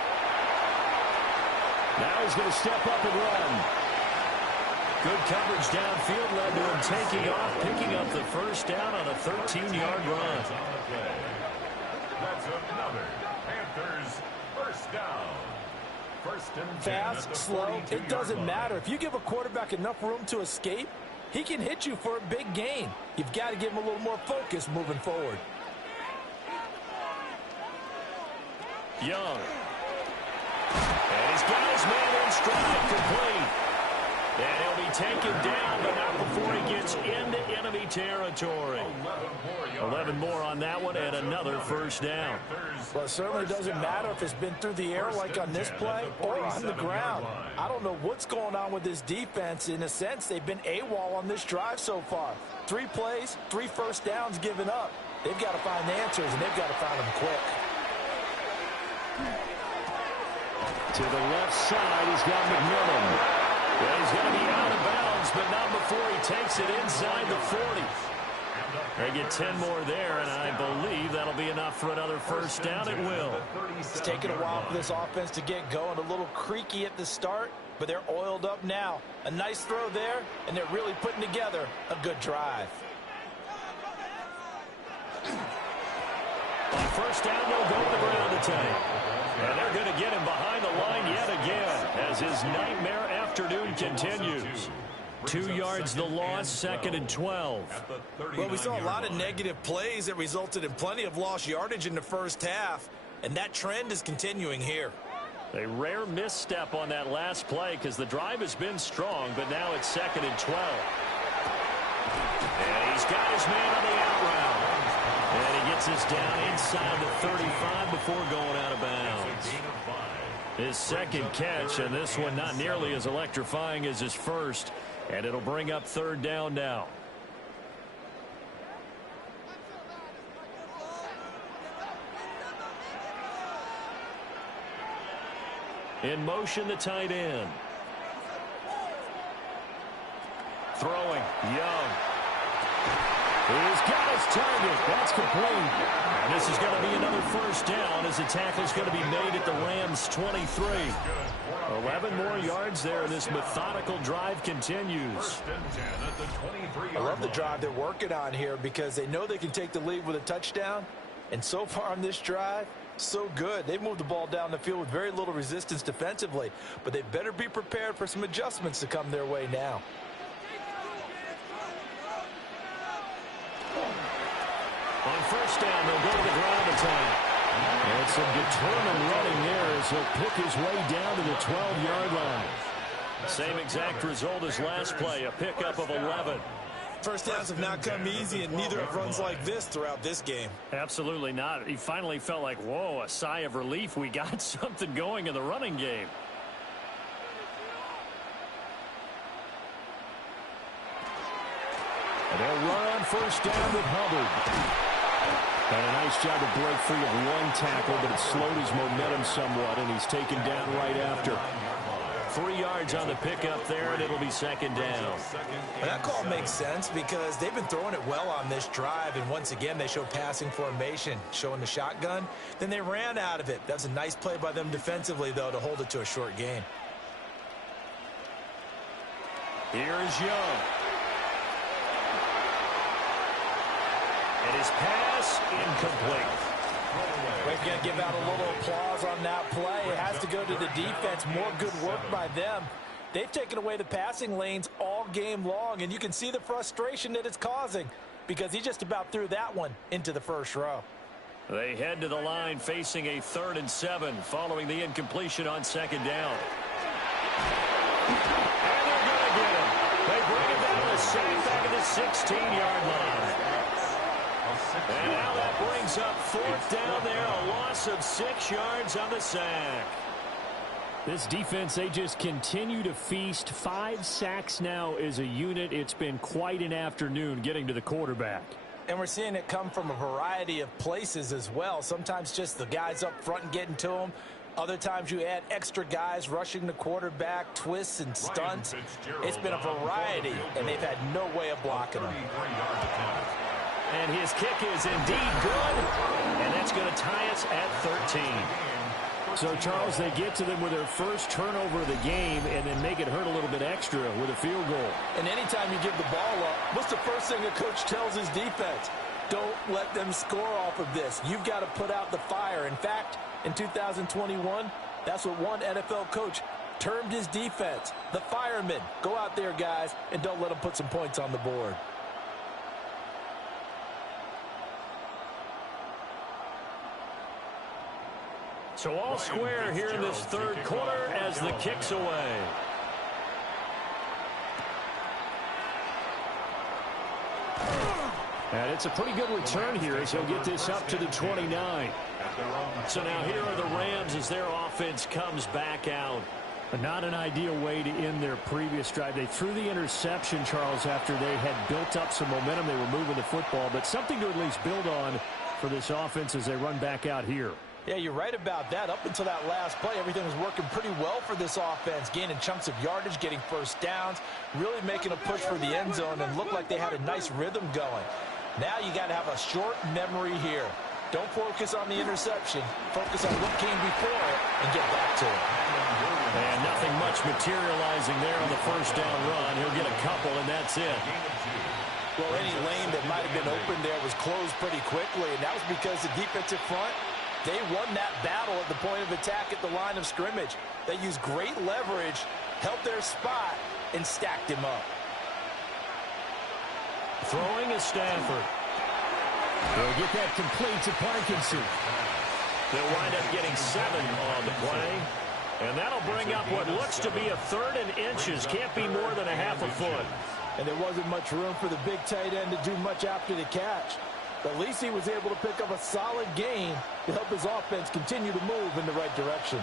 Now he's going to step up and run. Good coverage downfield led to him taking off, picking up the first down on a 13-yard run. That's another Panthers first down. First and 10 Fast, slow, it doesn't matter. If you give a quarterback enough room to escape, he can hit you for a big gain. You've got to give him a little more focus moving forward. Young. And he's got his man in stride, complete. And he'll be taken down, but not before he gets into enemy territory. 11 more on that one, and another first down. Well, it certainly doesn't matter if it's been through the air like on this play or on the ground. I don't know what's going on with this defense. In a sense, they've been AWOL on this drive so far. 3 plays, 3 first downs given up. They've got to find answers, and they've got to find them quick. To the left side, he's got McMillan. Well, he's going to be out of bounds, but not before he takes it inside the 40. They get 10 more there, and I believe that'll be enough for another first down. It will. It's taken a while for this offense to get going. A little creaky at the start, but they're oiled up now. A nice throw there, and they're really putting together a good drive. On first down, they'll go to the ground attack. And they're going to get him behind the line yet again as his nightmare afternoon continues. 2 yards the loss, 2nd and 12. Well, we saw a lot of negative plays that resulted in plenty of lost yardage in the first half, and that trend is continuing here. A rare misstep on that last play because the drive has been strong, but now it's 2nd and 12. And he's got his man on the out route. And he gets us down inside the 35 before going out of bounds. His second catch, and this one not nearly as electrifying as his first. And it'll bring up 3rd down now. In motion, the tight end. Throwing, Young. He's got his target. That's complete. And this is going to be another first down as the tackle's going to be made at the Rams' 23. 11 more yards there. This methodical drive continues. I love the drive they're working on here because they know they can take the lead with a touchdown. And so far on this drive, so good. They moved the ball down the field with very little resistance defensively. But they better be prepared for some adjustments to come their way now. On first down, they'll go to the ground attack. And some determined running there as he'll pick his way down to the 12-yard line. Same exact result as last play, a pickup of 11. First downs have not come easy, and neither have runs like this throughout this game. Absolutely not. He finally felt like, whoa, a sigh of relief. We got something going in the running game. And they'll run on first down with Hubbard. And a nice job to break free of one tackle, but it slowed his momentum somewhat, and he's taken down right after. 3 yards on the pickup there, and it'll be 2nd down. And that call makes sense because they've been throwing it well on this drive, and once again they show passing formation, showing the shotgun. Then they ran out of it. That's a nice play by them defensively, though, to hold it to a short gain. Here is Young. And his pass incomplete. We're going to give out a little applause on that play. It has to go to the defense. More good work by them. They've taken away the passing lanes all game long, and you can see the frustration that it's causing. because he just about threw that one into the first row. They head to the line facing a 3rd and 7 following the incompletion on 2nd down. And they're going to get him. They bring him down to a sack back at the 16-yard line. And now that brings up 4th down there, a loss of 6 yards on the sack. This defense, they just continue to feast. 5 sacks now as a unit. It's been quite an afternoon getting to the quarterback. And we're seeing it come from a variety of places as well. Sometimes just the guys up front and getting to them. Other times you add extra guys rushing the quarterback, twists and stunts. It's been a variety, and they've had no way of blocking them. And his kick is indeed good, and that's going to tie us at 13. So, Charles, they get to them with their first turnover of the game and then make it hurt a little bit extra with a field goal. And anytime you give the ball up, what's the first thing a coach tells his defense? Don't let them score off of this. You've got to put out the fire. In fact, in 2021, that's what one NFL coach termed his defense, the firemen. Go out there, guys, and don't let them put some points on the board. So all square here in this 3rd quarter as the kick's away. And it's a pretty good return here as he'll get this up to the 29. So now here are the Rams as their offense comes back out. Not an ideal way to end their previous drive. They threw the interception, Charles, after they had built up some momentum. They were moving the football, but something to at least build on for this offense as they run back out here. Yeah, you're right about that. Up until that last play, everything was working pretty well for this offense, gaining chunks of yardage, getting first downs, really making a push for the end zone, and looked like they had a nice rhythm going. Now you got to have a short memory here. Don't focus on the interception. Focus on what came before it and get back to it. And nothing much materializing there on the first down run. He'll get a couple, and that's it. Well, any lane that might have been open there was closed pretty quickly, and that was because the defensive front, they won that battle at the point of attack at the line of scrimmage. They used great leverage, held their spot, and stacked him up. Throwing is Stafford. They'll get that complete to Parkinson. They'll wind up getting 7 on the play. And that'll bring up what looks to be a 3rd and inches. Can't be more than a half a foot. And there wasn't much room for the big tight end to do much after the catch. But at least he was able to pick up a solid gain to help his offense continue to move in the right direction.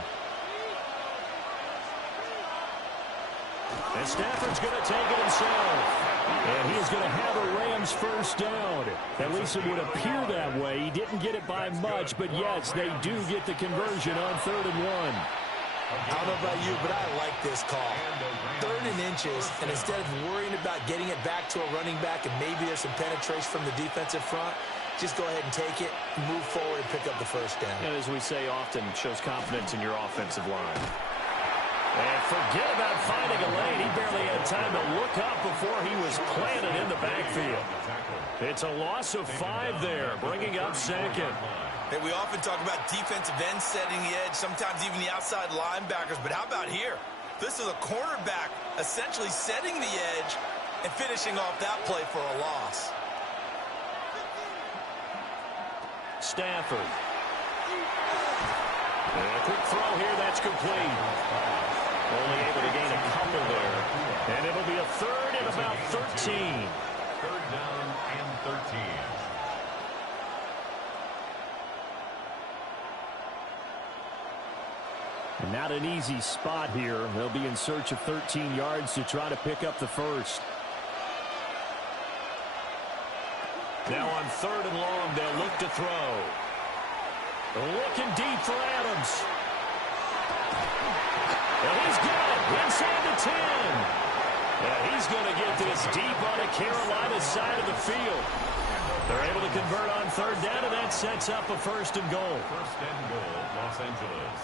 And Stafford's going to take it himself. And he is going to have a Rams first down. At least it would appear that way. He didn't get it by much, but yes, they do get the conversion on 3rd and 1. I don't know about you, but I like this call. 3rd and inches, and instead of worrying about getting it back to a running back and maybe there's some penetration from the defensive front, just go ahead and take it, move forward, and pick up the first down. And as we say often, shows confidence in your offensive line. And forget about finding a lane. He barely had time to look up before he was planted in the backfield. It's a loss of 5 there, bringing up 2nd. Hey, we often talk about defensive ends setting the edge, sometimes even the outside linebackers, but how about here? This is a cornerback essentially setting the edge and finishing off that play for a loss. Stafford. And a quick throw here, that's complete. Only able to gain a couple there. And it'll be a 3rd and about 13. 3rd down and 13. And not an easy spot here. They'll be in search of 13 yards to try to pick up the first. Now on 3rd and long, they'll look to throw. Looking deep for Adams. And he's got it inside the 10. And he's going to get this deep on the Carolina side of the field. They're able to convert on 3rd down, and that sets up a 1st and goal. 1st and goal, Los Angeles.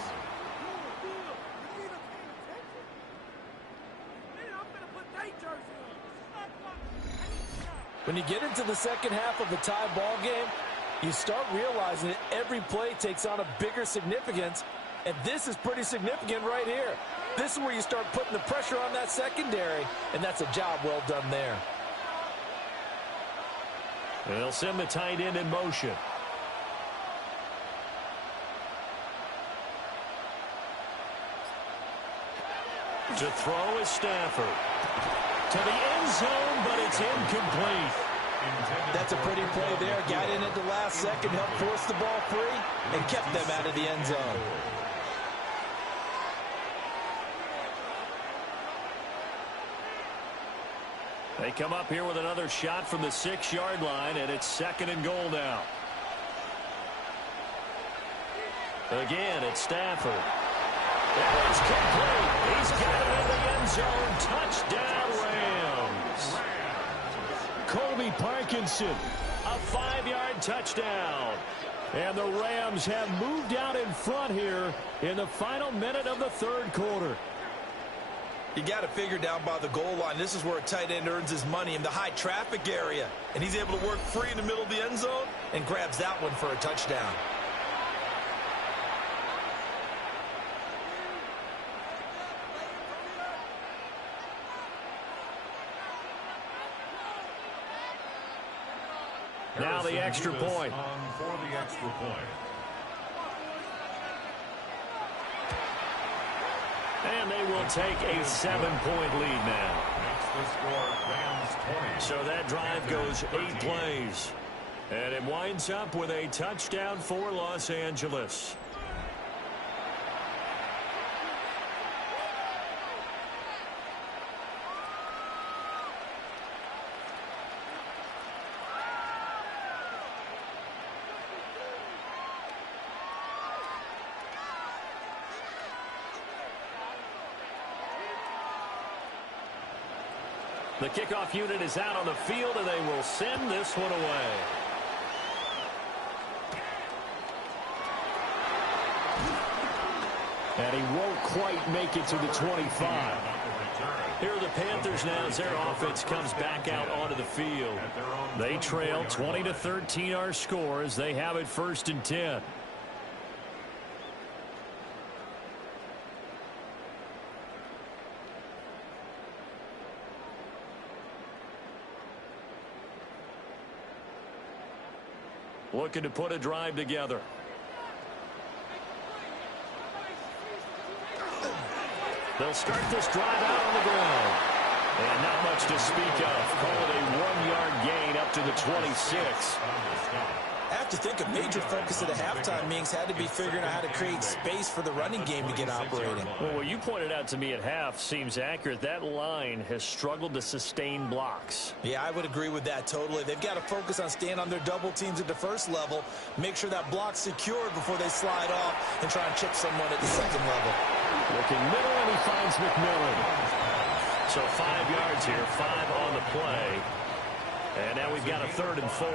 When you get into the second half of a tie ball game, you start realizing that every play takes on a bigger significance, and this is pretty significant right here. This is where you start putting the pressure on that secondary, and that's a job well done there. And they'll send the tight end in motion. To throw is Stafford. To the end zone, but it's incomplete. That's a pretty play there. Got in at the last second, helped force the ball free, and kept them out of the end zone. They come up here with another shot from the 6-yard line, and it's 2nd and goal now. Again, it's Stafford. And it's complete. He's got it in the end zone. Touchdown, Rams. Colby Parkinson. A 5-yard touchdown. And the Rams have moved out in front here in the final minute of the 3rd quarter. You got to figure down by the goal line. This is where a tight end earns his money, in the high traffic area. And he's able to work free in the middle of the end zone and grabs that one for a touchdown. Now the extra point. For the extra point. And they will take a 7-point lead now. Makes the score Rams 20. So that drive goes 8 plays. And it winds up with a touchdown for Los Angeles. The kickoff unit is out on the field, and they will send this one away. And he won't quite make it to the 25. Here are the Panthers now as their offense comes back out onto the field. They trail 20-13 our score as they have it 1st and 10. Looking to put a drive together. They'll start this drive out on the ground. And not much to speak of. Call it a 1-yard gain up to the 26. I have to think a major focus of the halftime meetings had to be figuring out how to create space for the running game to get operating. Well, what you pointed out to me at half seems accurate. That line has struggled to sustain blocks. Yeah, I would agree with that totally. They've got to focus on staying on their double teams at the first level, make sure that block's secured before they slide off and try and chip someone at the second level. Looking middle, and he finds McMillan. So 5 yards here, 5 on the play. And now we've got a 3rd and 4.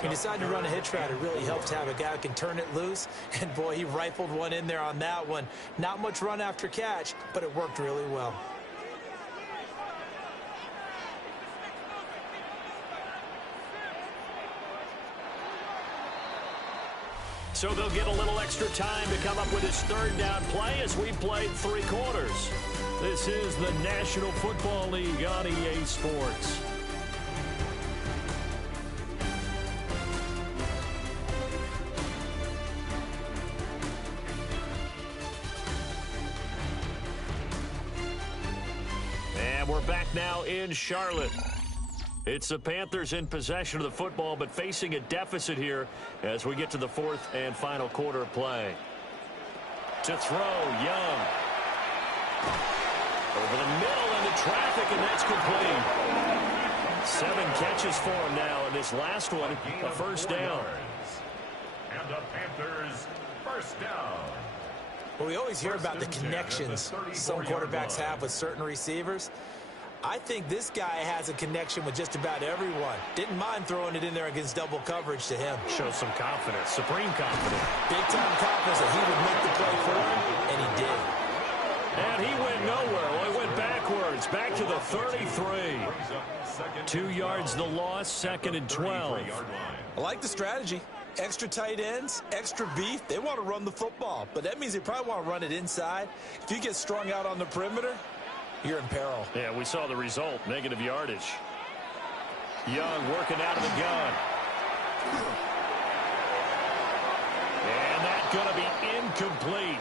He decided to run a hitch route. It really helps to have a guy who can turn it loose. And, boy, he rifled one in there on that one. Not much run after catch, but it worked really well. So they'll get a little extra time to come up with his 3rd down play as we played 3 quarters. This is the National Football League on EA Sports. And we're back now in Charlotte. It's the Panthers in possession of the football, but facing a deficit here as we get to the 4th and final quarter of play. To throw, Young. Over the middle into traffic, and that's complete. 7 catches for him now, and this last one, a 1st down. And the Panthers, 1st down. Well, we always hear about the connections some quarterbacks have with certain receivers. I think this guy has a connection with just about everyone. Didn't mind throwing it in there against double coverage to him. Shows some confidence, supreme confidence. Big-time confidence that he would make the play for him, and he did. And he went nowhere. Well, he went backwards, back to the 33. 2 yards the loss, 2nd and 12. I like the strategy. Extra tight ends, extra beef. They want to run the football, but that means they probably want to run it inside. If you get strung out on the perimeter, you're in peril. Yeah, we saw the result, negative yardage. Young working out of the gun. And that's going to be incomplete.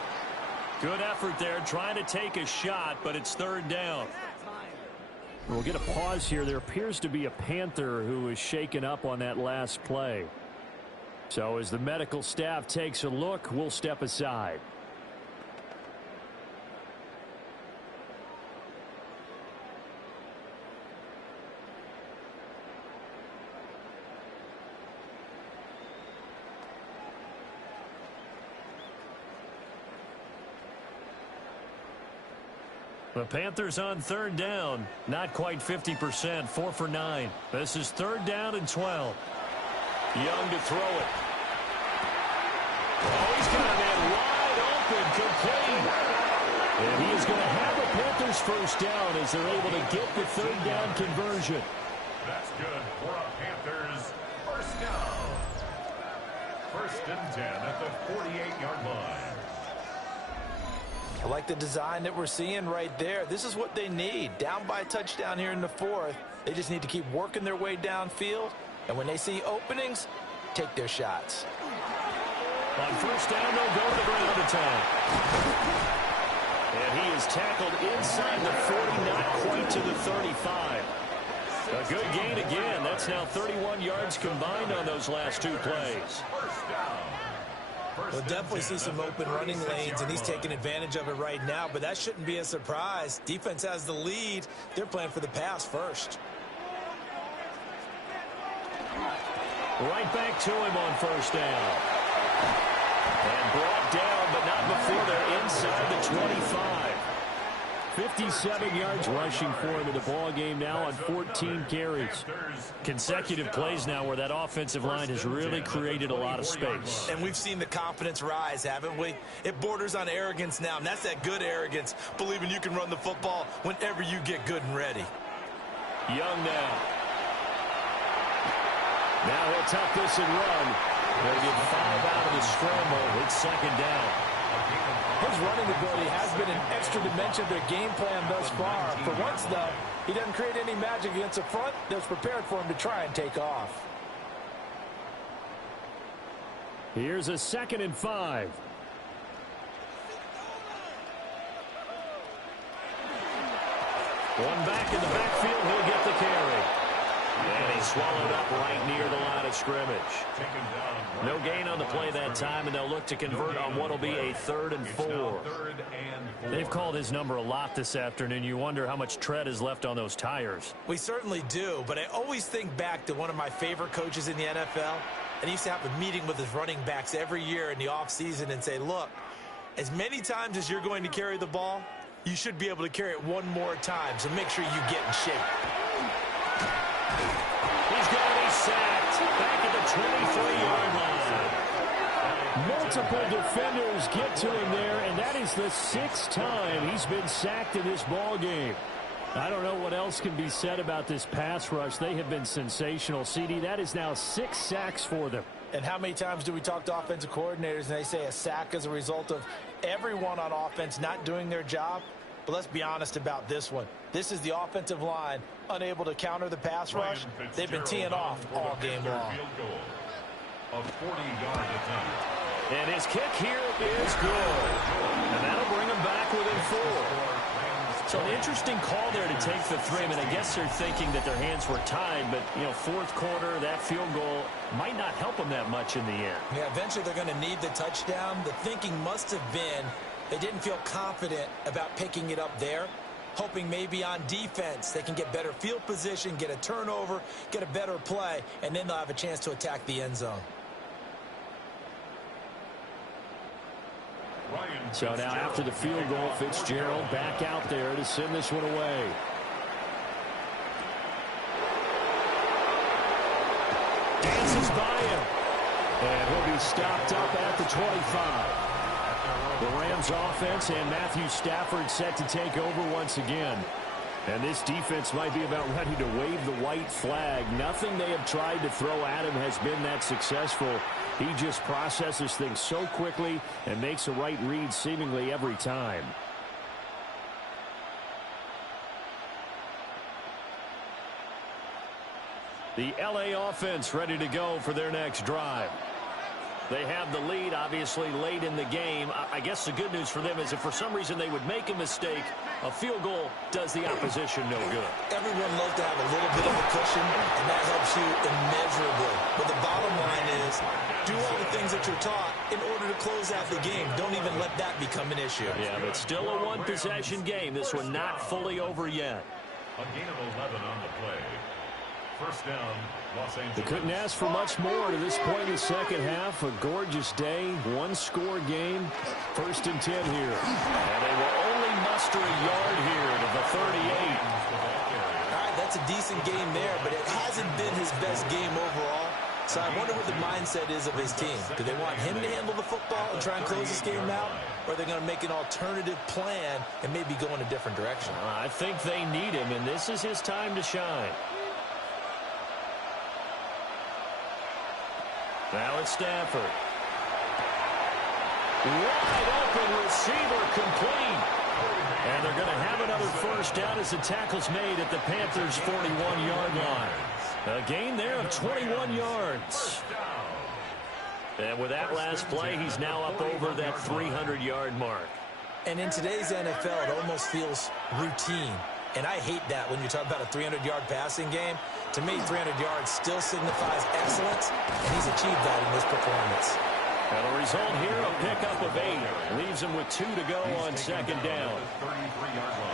Good effort there trying to take a shot, but it's third down. We'll get a pause here. There appears to be a Panther who is shaken up on that last play. So as the medical staff takes a look, we'll step aside. The Panthers on third down. Not quite 50%. 4 for 9. This is third down and 12. Young to throw it. Oh, he's got a man wide open, complete. And he is going to have a Panthers first down as they're able to get the third down conversion. That's good for a Panthers first down. First and 10 at the 48-yard line. I like the design that we're seeing right there. This is what they need. Down by a touchdown here in the fourth. They just need to keep working their way downfield. And when they see openings, take their shots. On first down, they'll go to the ground attack. And he is tackled inside the 40, not quite to the 35. A good gain again. That's now 31 yards combined on those last two plays. We'll definitely see some open running lanes, and he's taking advantage of it right now, but that shouldn't be a surprise. Defense has the lead. They're playing for the pass first. Right back to him on first down. And brought down, but not before they're inside the 25. 57 yards rushing for him in the ball game now on 14 carries. Consecutive plays now where that offensive line has really created a lot of space. And we've seen the confidence rise, haven't we? It borders on arrogance now, and that's that good arrogance, believing you can run the football whenever you get good and ready. Young now. Now he'll tuck this and run. They'll get 5 out of the scramble. It's second down. His running ability has been an extra dimension of their game plan thus far. For once, though, he doesn't create any magic against the front that's prepared for him to try and take off. Here's a 2nd and 5. One back in the backfield. He'll get the carry. And he's swallowed up right near the line of scrimmage. No gain on the play that time, and they'll look to convert on what will be a 3rd and 4. They've called his number a lot this afternoon. You wonder how much tread is left on those tires. We certainly do, but I always think back to one of my favorite coaches in the NFL, and he used to have a meeting with his running backs every year in the offseason and say, look, as many times as you're going to carry the ball, you should be able to carry it one more time, so make sure you get in shape. He's going to be sacked back at the 23-yard line. Multiple defenders get to him there, and that is the 6th time he's been sacked in this ball game. I don't know what else can be said about this pass rush. They have been sensational. CD, that is now 6 sacks for them. And how many times do we talk to offensive coordinators and they say a sack is a result of everyone on offense not doing their job? But let's be honest about this one. This is the offensive line unable to counter the pass rush. They've been teeing off all game long. A 40-yard attempt. And his kick here is good. And that'll bring him back within 4. So an interesting call there to take the 3. I mean, I guess they're thinking that their hands were tied, but, you know, 4th quarter, that field goal might not help them that much in the end. Yeah, eventually they're going to need the touchdown. The thinking must have been they didn't feel confident about picking it up there, hoping maybe on defense they can get better field position, get a turnover, get a better play, and then they'll have a chance to attack the end zone. So now after the field goal, Fitzgerald back out there to send this one away. Dances by him. And he'll be stopped up at the 25. The Rams offense and Matthew Stafford set to take over once again. And this defense might be about ready to wave the white flag. Nothing they have tried to throw at him has been that successful. He just processes things so quickly and makes a right read seemingly every time. The LA offense ready to go for their next drive. They have the lead, obviously, late in the game. I guess the good news for them is if for some reason they would make a mistake, a field goal does the opposition no good. Everyone loves to have a little bit of a cushion, and that helps you immeasurably. But the bottom line is, do all the things that you're taught in order to close out the game. Don't even let that become an issue. Yeah, but still a one-possession game. This one not fully over yet. A gain of 11 on the play. First down, Los Angeles. They couldn't ask for much more to this point in the second half. A gorgeous day, one-score game. 1st and 10 here. And they will only muster a yard here to the 38. All right, that's a decent game there, but it hasn't been his best game overall. So I wonder what the mindset is of his team. Do they want him to handle the football and try and close this game out? Or are they going to make an alternative plan and maybe go in a different direction? I think they need him, and this is his time to shine. Now it's Stafford. Wide open receiver complete. And they're going to have another first down as the tackle's made at the Panthers' 41-yard line. A gain there of 21 yards. And with that last play, he's now up over that 300-yard mark. And in today's NFL, it almost feels routine. And I hate that when you talk about a 300-yard passing game. To me, 300 yards still signifies excellence, and he's achieved that in this performance. And the result here, a pickup of 8. Leaves him with 2 to go on second down.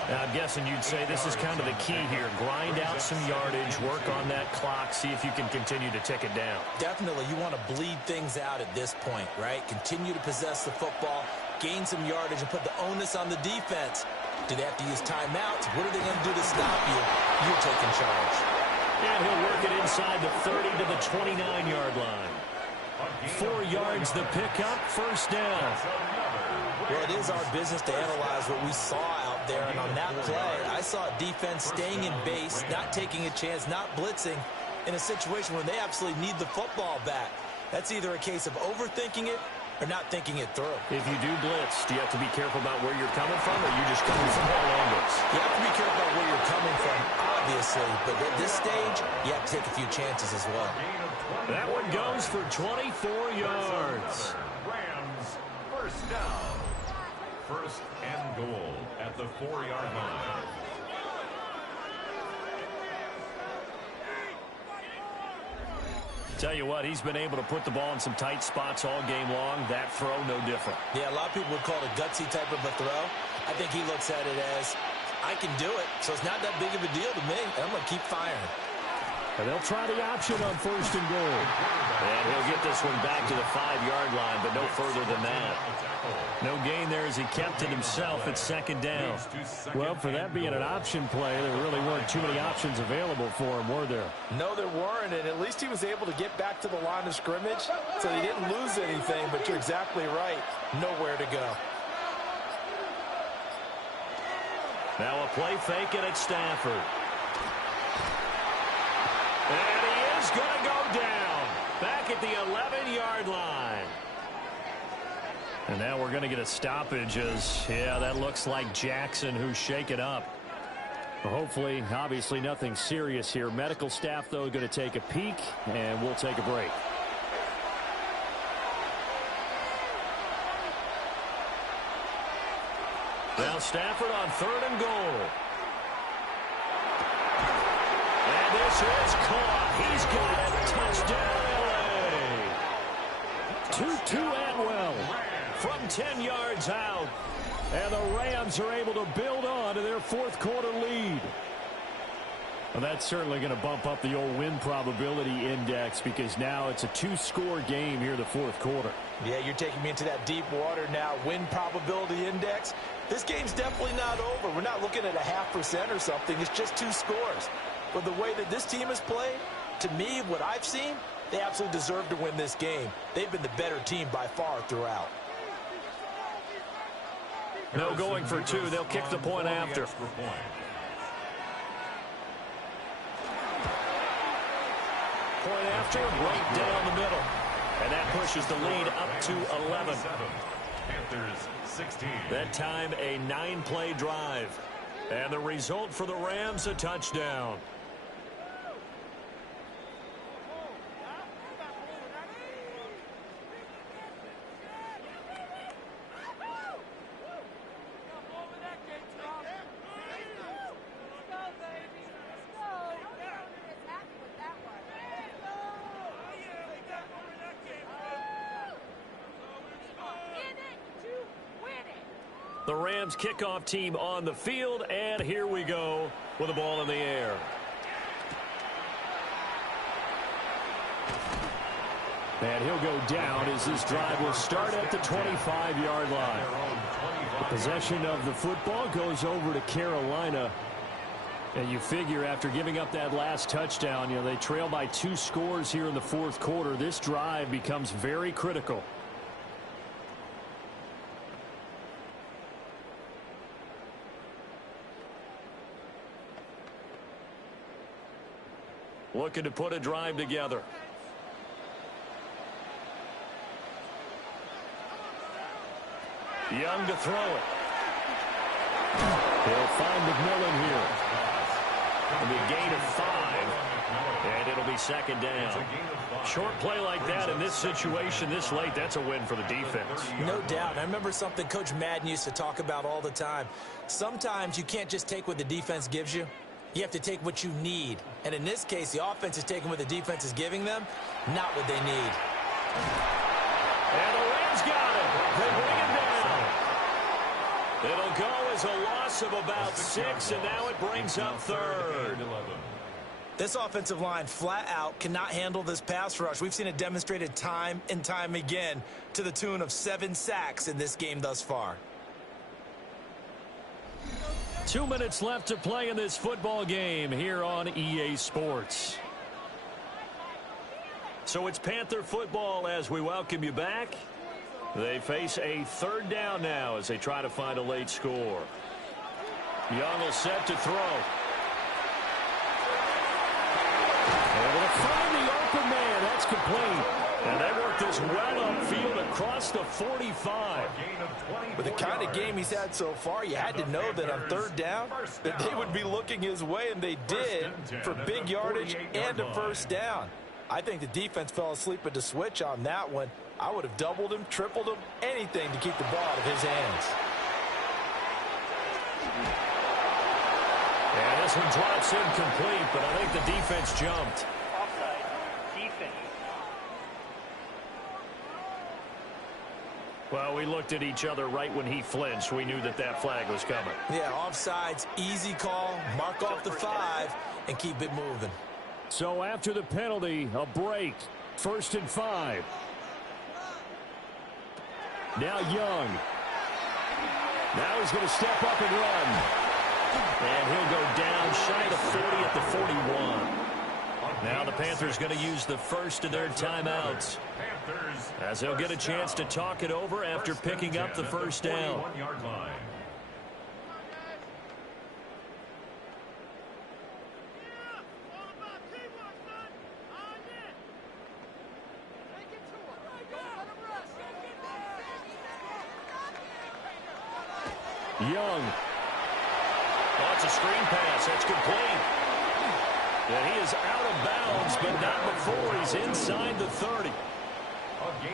Now, I'm guessing you'd say this is kind of the key here. Grind out some yardage, work on that clock, see if you can continue to tick it down. Definitely. You want to bleed things out at this point, right? Continue to possess the football, gain some yardage, and put the onus on the defense. Do they have to use timeouts? What are they going to do to stop you? You're taking charge. And he'll work it inside the 30 to the 29-yard line. 4 yards the pickup, first down. Well, it is our business to analyze what we saw out there. And on that play, I saw a defense staying in base, not taking a chance, not blitzing in a situation where they absolutely need the football back. That's either a case of overthinking it or not thinking it through. If you do blitz, do you have to be careful about where you're coming from, or are you just coming from all angles? You have to be careful about where you're coming from, obviously, but at this stage, you have to take a few chances as well. That one goes for 24 yards. Rams, first down. First and goal at the 4-yard line. Tell you what, he's been able to put the ball in some tight spots all game long. That throw, no different. Yeah, a lot of people would call it a gutsy type of a throw. I think he looks at it as, I can do it, so it's not that big of a deal to me, and I'm going to keep firing. And they'll try the option on 1st and goal. And he'll get this one back to the 5-yard line, but no further than that. No gain there as he kept it himself at second down. Well, for that being an option play, there really weren't too many options available for him, were there? No, there weren't, and at least he was able to get back to the line of scrimmage, so he didn't lose anything, but you're exactly right. Nowhere to go. Now a play fake, and it's Stafford. And he is going to go down back at the 11-yard line. And now we're going to get a stoppage as, yeah, that looks like Jackson who's shaken up. Well, hopefully, obviously nothing serious here. Medical staff, though, going to take a peek, and we'll take a break. Now Stafford on 3rd and goal. And this is caught. He's got it. Touchdown, L.A. 2-2 Atwell From 10 yards out. And the Rams are able to build on to their 4th quarter lead. Well, that's certainly going to bump up the old win probability index because now it's a 2-score game here in the 4th quarter. Yeah, you're taking me into that deep water now. Win probability index. This game's definitely not over. We're not looking at a 0.5% or something. It's just 2 scores. But the way that this team has played, to me, what I've seen, they absolutely deserve to win this game. They've been the better team by far throughout. No going for 2. They'll kick the point after. Point after, right down the middle. And that pushes the lead up to 11. Panthers 16. That time a 9-play drive. And the result for the Rams, a touchdown. The Rams kickoff team on the field, and here we go with the ball in the air. And he'll go down as this drive will start at the 25-yard line. The possession of the football goes over to Carolina. And you figure after giving up that last touchdown, you know, they trail by 2 scores here in the fourth quarter. This drive becomes very critical. Looking to put a drive together. Young to throw it. He'll find McMillan here. It'll be a gain of 5, and it'll be second down. Short play like that in this situation this late, that's a win for the defense. No doubt. I remember something Coach Madden used to talk about all the time. Sometimes you can't just take what the defense gives you. You have to take what you need. And in this case, the offense is taking what the defense is giving them, not what they need. And the Rams got it. They bring him down. It'll go as a loss of about 6, and now it brings up third. This offensive line flat out cannot handle this pass rush. We've seen it demonstrated time and time again to the tune of 7 sacks in this game thus far. 2 minutes left to play in this football game here on EA Sports. So it's Panther football as we welcome you back. They face a third down now as they try to find a late score. Young will set to throw. Able to find the open man. That's complete. And they work this well upfield across the 45. With the kind of game he's had so far, you had to know that on third down that they would be looking his way, and they did, for big yardage and a first down. I think the defense fell asleep at the switch on that one. I would have doubled him, tripled him, anything to keep the ball out of his hands. And this one drops incomplete, but I think the defense jumped. Offside, defense. Well, we looked at each other right when he flinched. We knew that that flag was coming. Yeah, offsides, easy call, mark off the 5, and keep it moving. So after the penalty, a break. 1st and 5. Now Young. Now he's going to step up and run. And he'll go down shy of the 40 at the 41. Now the Panthers going to use the first of their timeouts, as they'll get a chance to talk it over after picking up the first down. Young. Oh, it's a screen pass. That's complete. And he is out of bounds, but not before he's inside the 30.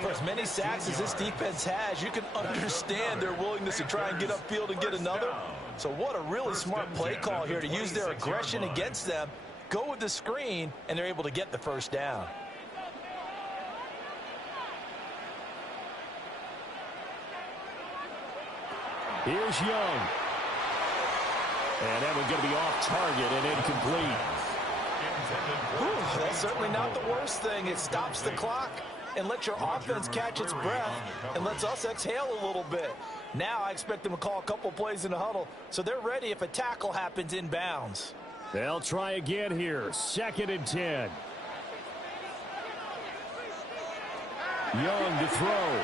For as many sacks as this defense has, you can understand their willingness to try and get upfield and get another. So what a really smart play call here to use their aggression against them, go with the screen, and they're able to get the first down. Here's Young. And that one's going to be off target and incomplete. Whew, that's certainly not the worst thing. It stops the clock and lets your offense catch its breath and lets us exhale a little bit. Now I expect them to call a couple plays in the huddle, so they're ready if a tackle happens in bounds. They'll try again here. 2nd and 10. Young to throw.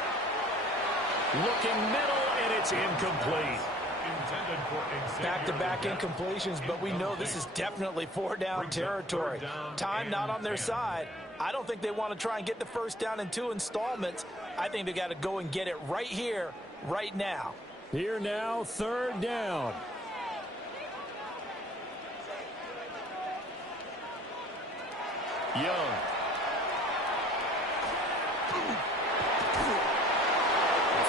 Looking middle, and it's incomplete. Back-to-back incompletions, but we know this is definitely 4-down territory. Time not on their side. I don't think they want to try and get the first down in 2 installments. I think they got to go and get it right here, right now. Here now, 3rd down. Young.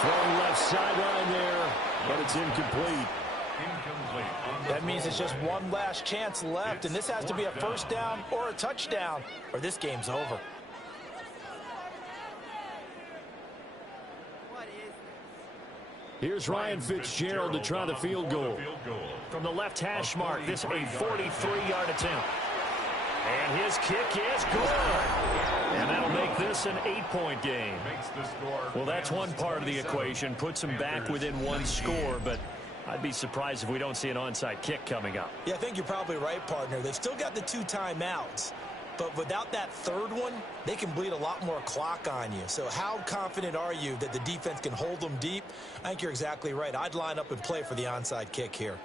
Throwing left sideline there, but it's incomplete. That means it's just one last chance left, and this has to be a first down or a touchdown, or this game's over. Here's Ryan Fitzgerald to try the field goal. From the left hash mark, this a 43-yard attempt. And his kick is good. And that'll make this an 8-point game. Well, that's one part of the equation. Puts them back within one score, but I'd be surprised if we don't see an onside kick coming up. Yeah, I think you're probably right, partner. They've still got the 2 timeouts. But without that third one, they can bleed a lot more clock on you. So how confident are you that the defense can hold them deep? I think you're exactly right. I'd line up and play for the onside kick here.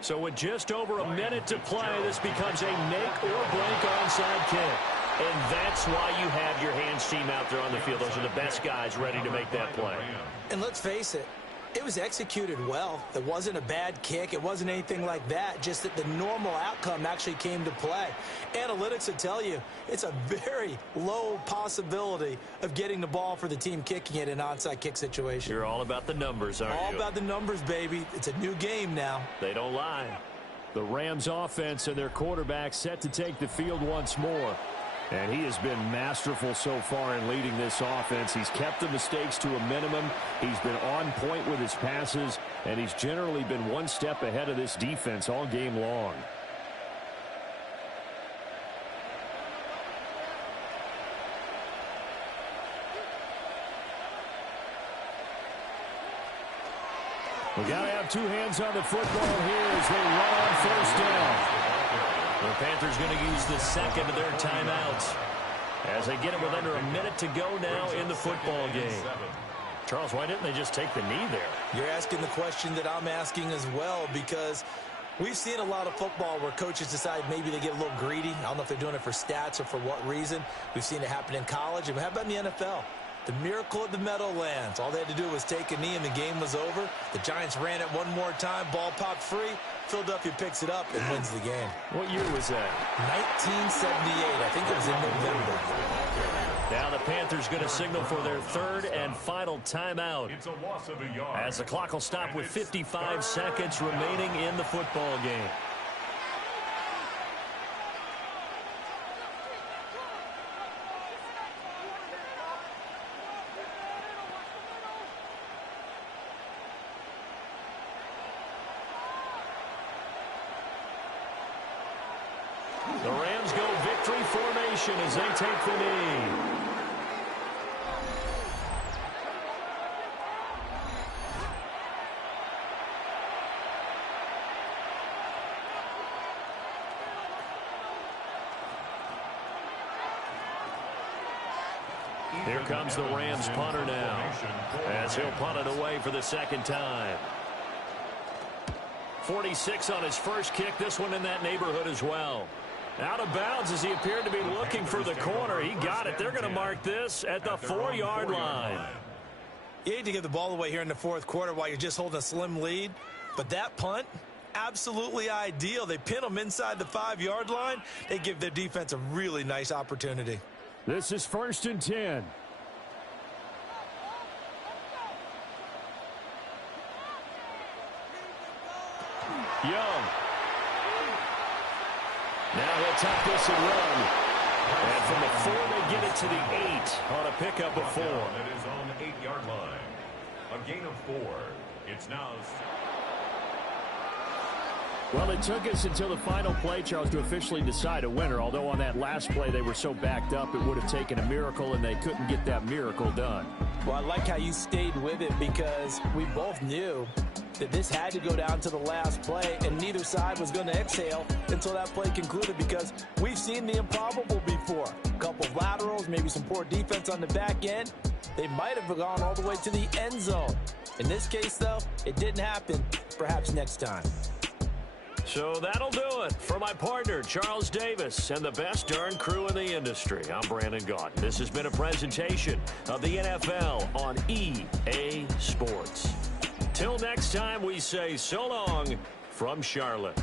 So with just over a minute to play, this becomes a make or break onside kick. And that's why you have your hands team out there on the field. Those are the best guys ready to make that play. And let's face it, it was executed well. It wasn't a bad kick. It wasn't anything like that. Just that the normal outcome actually came to play. Analytics will tell you it's a very low possibility of getting the ball for the team kicking it in an onside kick situation. You're all about the numbers, aren't you? All about the numbers, baby. It's a new game now. They don't lie. The Rams offense and their quarterback set to take the field once more. And he has been masterful so far in leading this offense. He's kept the mistakes to a minimum. He's been on point with his passes, and he's generally been one step ahead of this defense all game long. We got to have 2 hands on the football here as they run on first down. The Panthers going to use the second of their timeouts as they get it with under a minute to go now in the football game. Charles, why didn't they just take the knee there? You're asking the question that I'm asking as well, because we've seen a lot of football where coaches decide maybe they get a little greedy. I don't know if they're doing it for stats or for what reason. We've seen it happen in college. And how about in the NFL? The miracle of the Meadowlands. All they had to do was take a knee and the game was over. The Giants ran it one more time. Ball popped free. Philadelphia picks it up and wins the game. What year was that? 1978. I think it was in November. Now the Panthers going to signal for their third and final timeout. It's a loss of a yard. As the clock will stop with 55 seconds remaining in the football game. The Rams go victory formation as they take the knee. Here comes the Rams punter now as he'll punt it away for the second time. 46 on his first kick. This one in that neighborhood as well. Out of bounds as he appeared to be looking for the corner. He got it. They're going to mark this at the 4-yard line. You hate to give the ball away here in the fourth quarter while you're just holding a slim lead. But that punt, absolutely ideal. They pin them inside the 5-yard line. They give their defense a really nice opportunity. This is 1st and 10. Young. Now he'll tuck this and run. And from the 4, they get it to the 8 on a pickup of 4. It is on the 8-yard line. A gain of 4. It's now... Well, it took us until the final play, Charles, to officially decide a winner. Although on that last play they were so backed up, it would have taken a miracle, and they couldn't get that miracle done. Well, I like how you stayed with it, because we both knew that this had to go down to the last play, and neither side was going to exhale until that play concluded, because we've seen the improbable before. A couple of laterals, maybe some poor defense on the back end. They might have gone all the way to the end zone. In this case, though, it didn't happen. Perhaps next time. So that'll do it for my partner, Charles Davis, and the best darn crew in the industry. I'm Brandon Gaudin. This has been a presentation of the NFL on EA Sports. Till next time, we say so long from Charlotte.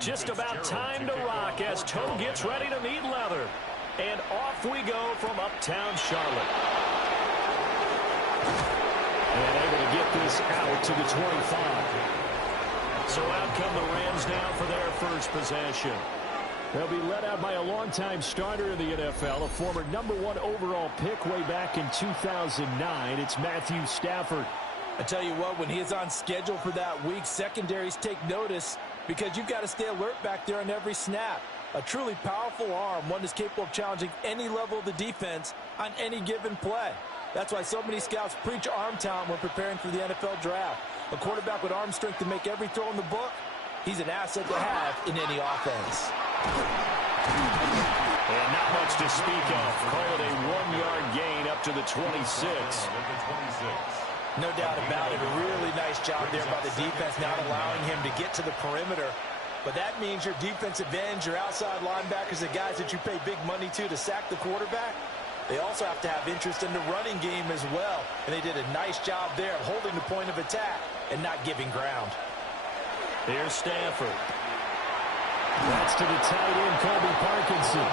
Just about time to rock as Toe gets ready to meet leather. And off we go from uptown Charlotte. And able to get this out to the 25. So out come the Rams now for their first possession. They'll be led out by a longtime starter in the NFL, a former #1 overall pick way back in 2009. It's Matthew Stafford. I tell you what, when he is on schedule for that week, secondaries take notice because you've got to stay alert back there on every snap. A truly powerful arm, one that's capable of challenging any level of the defense on any given play. That's why so many scouts preach arm talent when preparing for the NFL draft. A quarterback with arm strength to make every throw in the book, he's an asset to have in any offense. And not much to speak of. Call it a 1-yard gain up to the 26. No doubt about it. A really nice job there by the defense, not allowing him to get to the perimeter. But that means your defensive ends, your outside linebackers, the guys that you pay big money to sack the quarterback, they also have to have interest in the running game as well. And they did a nice job there of holding the point of attack and not giving ground. Here's Stafford. That's to the tight end, Colby Parkinson.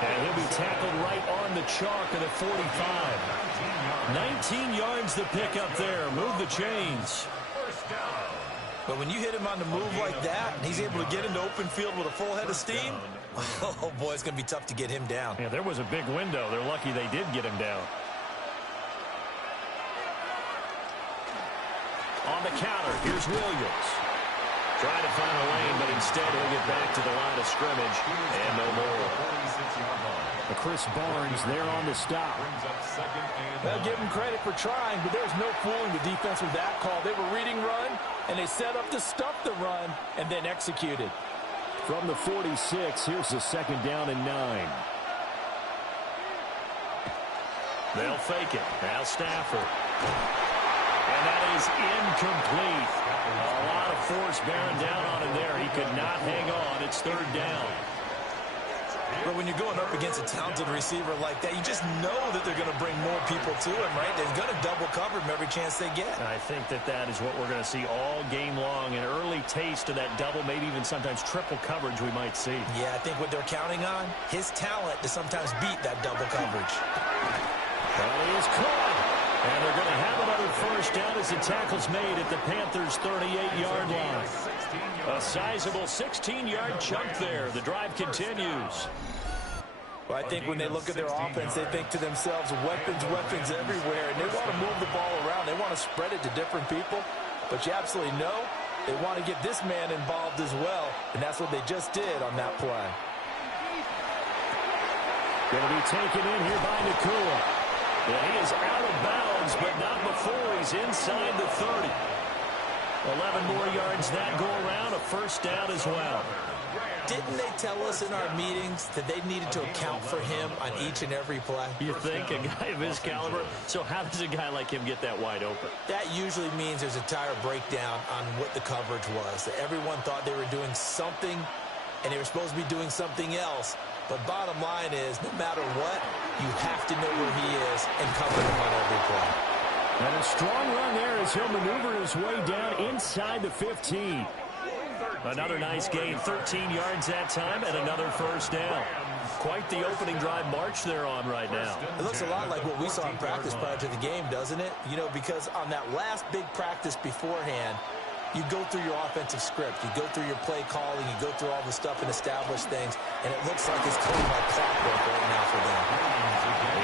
And he'll be tackled right on the chalk of the 45. 19 yards the pickup there. Move the chains. But when you hit him on the move like that, and he's able to get into open field with a full head of steam, oh, boy, it's going to be tough to get him down. Yeah, there was a big window. They're lucky they did get him down. On the counter, here's Williams. Trying to find a lane, but instead he'll get back to the line of scrimmage, and no more. Chris Barnes there on the stop. Well, give him credit for trying, but there's no fooling the defense with that call. They were reading run, and they set up to stuff the run, and then executed. From the 46, here's the 2nd down and 9. They'll fake it. Now Stafford. And that is incomplete. A lot of force bearing down on him there. He could not hang on. It's 3rd down. But when you're going up against a talented receiver like that, you just know that they're going to bring more people to him, right? They're going to double cover him every chance they get. I think that is what we're going to see all game long. An early taste of that double, maybe even sometimes triple coverage we might see. Yeah, I think what they're counting on, his talent to sometimes beat that double coverage. Well, he is caught. And they're going to have another first down as the tackle's made at the Panthers' 38-yard line. A sizable 16-yard chunk there. The drive continues. Well, I think when they look at their offense, they think to themselves, weapons, weapons everywhere. And they want to move the ball around. They want to spread it to different people. But you absolutely know they want to get this man involved as well. And that's what they just did on that play. Going to be taken in here by Nakua. And he is out of bounds, but not before he's inside the 30. 11 more yards that go around, a first down as well. Didn't they tell us in our meetings that they needed to account for him on each and every play? You think, a guy of his caliber? So how does a guy like him get that wide open? That usually means there's a tire breakdown on what the coverage was. That everyone thought they were doing something, and they were supposed to be doing something else. But bottom line is, no matter what, you have to know where he is and cover him on every play. And a strong run there as he'll maneuver his way down inside the 15. Another nice gain, 13 yards that time, and another first down. Quite the opening drive march they're on right now. It looks a lot like what we saw in practice prior to the game, doesn't it? You know, because on that last big practice beforehand, you go through your offensive script, you go through your play calling, you go through all the stuff and establish things, and it looks like it's coming like clockwork right now for them.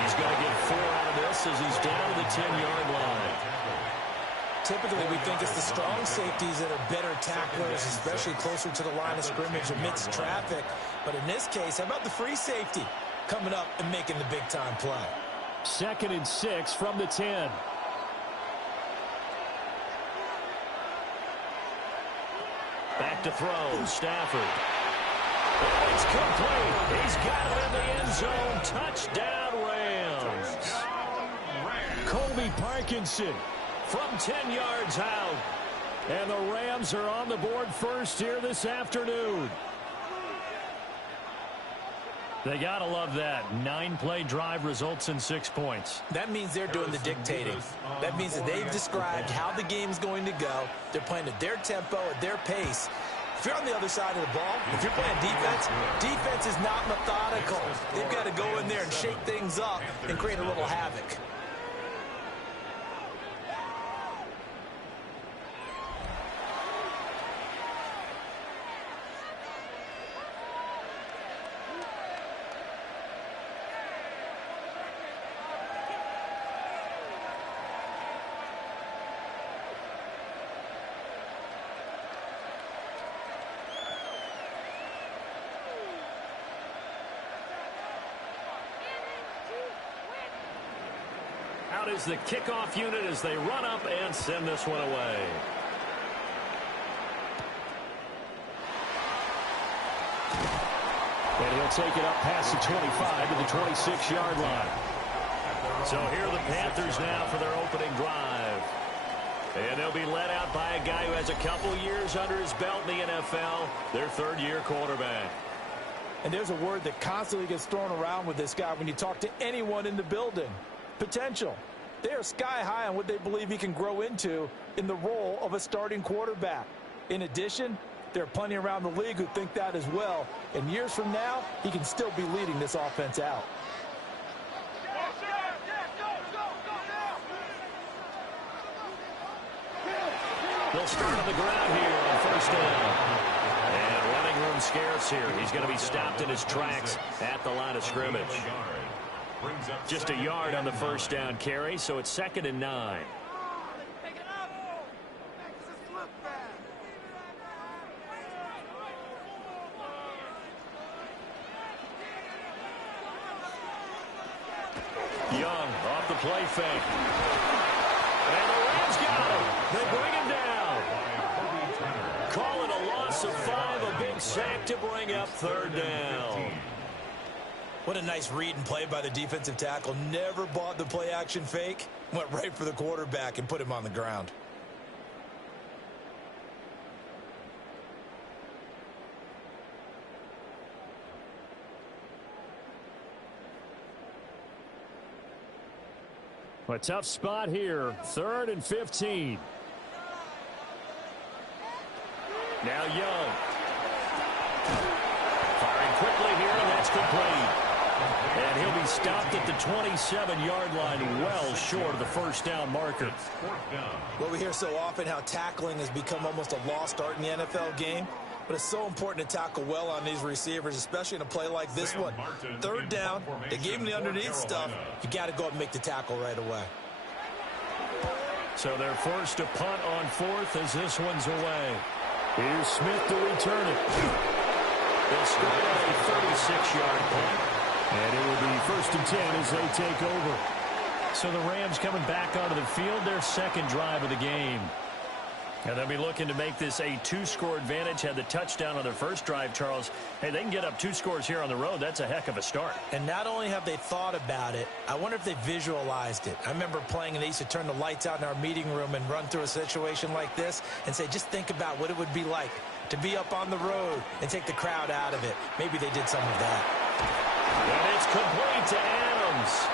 He's going to get 4 out of this as he's down to the 10-yard line. Typically, we think it's the strong safeties that are better tacklers, especially closer to the line of scrimmage amidst traffic. But in this case, how about the free safety coming up and making the big-time play? 2nd and 6 from the 10. Back to throw, Stafford. It's complete. He's got it in the end zone. Touchdown, Rams. Colby Parkinson from 10 yards out. And the Rams are on the board first here this afternoon. They got to love that. 9-play drive results in 6 points. That means they're doing the dictating. That means that they've described how the game's going to go. They're playing at their tempo, at their pace. If you're on the other side of the ball, if you're playing defense, defense is not methodical. They've got to go in there and shake things up and create a little havoc. Out is the kickoff unit as they run up and send this one away. And he'll take it up past the 25 to the 26-yard line. So here are the Panthers now for their opening drive. And they'll be led out by a guy who has a couple years under his belt in the NFL, their third-year quarterback. And there's a word that constantly gets thrown around with this guy when you talk to anyone in the building. Potential. They are sky high on what they believe he can grow into in the role of a starting quarterback. In addition, there are plenty around the league who think that as well. And years from now, he can still be leading this offense out. They'll start on the ground here on first down. And running room scarce here. He's going to be stopped in his tracks at the line of scrimmage. Just a yard on the first down carry, so it's 2nd and 9. Young off the play fake. And the Rams got him. They bring him down. Call it a loss of 5, a big sack to bring up 3rd down. What a nice read and play by the defensive tackle. Never bought the play-action fake. Went right for the quarterback and put him on the ground. A tough spot here. 3rd and 15. Now Young. Firing quickly here, and that's complete. And he'll be stopped at the 27-yard line, well short of the first down marker. Well, we hear so often how tackling has become almost a lost art in the NFL game. But it's so important to tackle well on these receivers, especially in a play like this one. 3rd down, they gave him the underneath stuff. You got to go up and make the tackle right away. So they're forced to punt on 4th as this one's away. Here's Smith to return it. They'll score a 36-yard punt. And it will be 1st and 10 as they take over. So the Rams coming back onto the field, their 2nd drive of the game. And they'll be looking to make this a 2-score advantage. Had the touchdown on their first drive, Charles. Hey, they can get up 2 scores here on the road. That's a heck of a start. And not only have they thought about it, I wonder if they visualized it. I remember playing and they used to turn the lights out in our meeting room and run through a situation like this and say, just think about what it would be like to be up on the road and take the crowd out of it. Maybe they did some of that. And it's complete to Adams.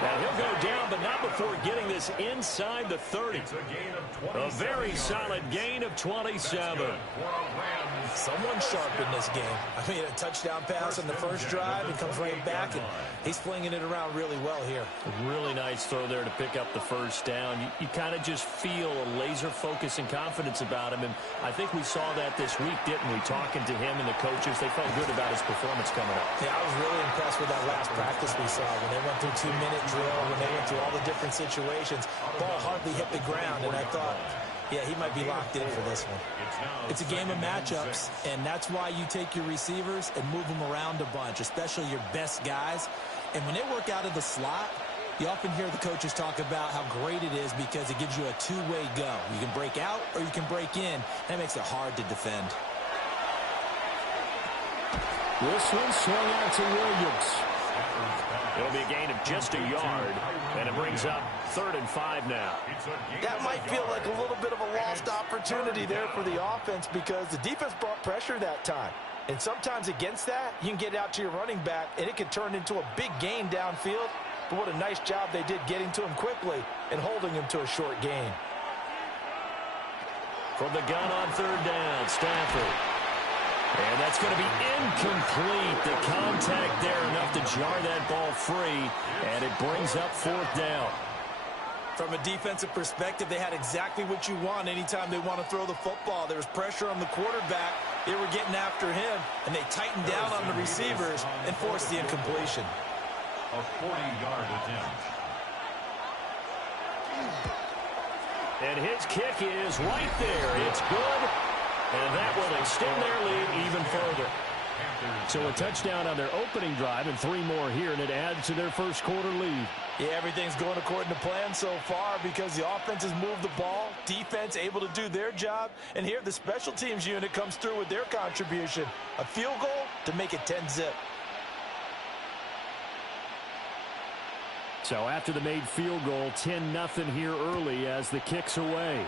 Now he'll go down, but not before getting this inside the 30. A very solid gain of 27. Someone's sharp in this game. I mean, a touchdown pass on the first drive and comes right back, and he's flinging it around really well here. A really nice throw there to pick up the first down. You kind of just feel a laser focus and confidence about him, and I think we saw that this week, didn't we? Talking to him and the coaches, they felt good about his performance coming up. Yeah, I was really impressed with that last practice we saw when they went through 2-minute drill, when they went through all the different situations. Ball hardly hit the ground, and I thought, yeah, he might be locked in for this one. It's a game of matchups, and that's why you take your receivers and move them around a bunch, especially your best guys. And when they work out of the slot, you often hear the coaches talk about how great it is because it gives you a two-way go. You can break out or you can break in. That makes it hard to defend. This one swung out to Williams. It'll be a gain of just a yard, and it brings up 3rd and 5 now. That might feel like a little bit of a lost opportunity there for the offense because the defense brought pressure that time. And sometimes against that, you can get out to your running back, and it can turn into a big gain downfield. But what a nice job they did getting to him quickly and holding him to a short gain. From the gun on 3rd down, Stafford. And that's going to be incomplete. The contact there enough to jar that ball free, and it brings up fourth down. From a defensive perspective, they had exactly what you want anytime they want to throw the football. There was pressure on the quarterback. They were getting after him, and they tightened down on the receivers and forced the incompletion. A 40-yard attempt. And his kick is right there. It's good, and that will extend their lead even further. So a touchdown on their opening drive and 3 more here, and it adds to their first quarter lead. Yeah, everything's going according to plan so far because the offense has moved the ball, defense able to do their job, and here the special teams unit comes through with their contribution. A field goal to make it 10-zip. So after the made field goal, 10-0 here early as the kick's away.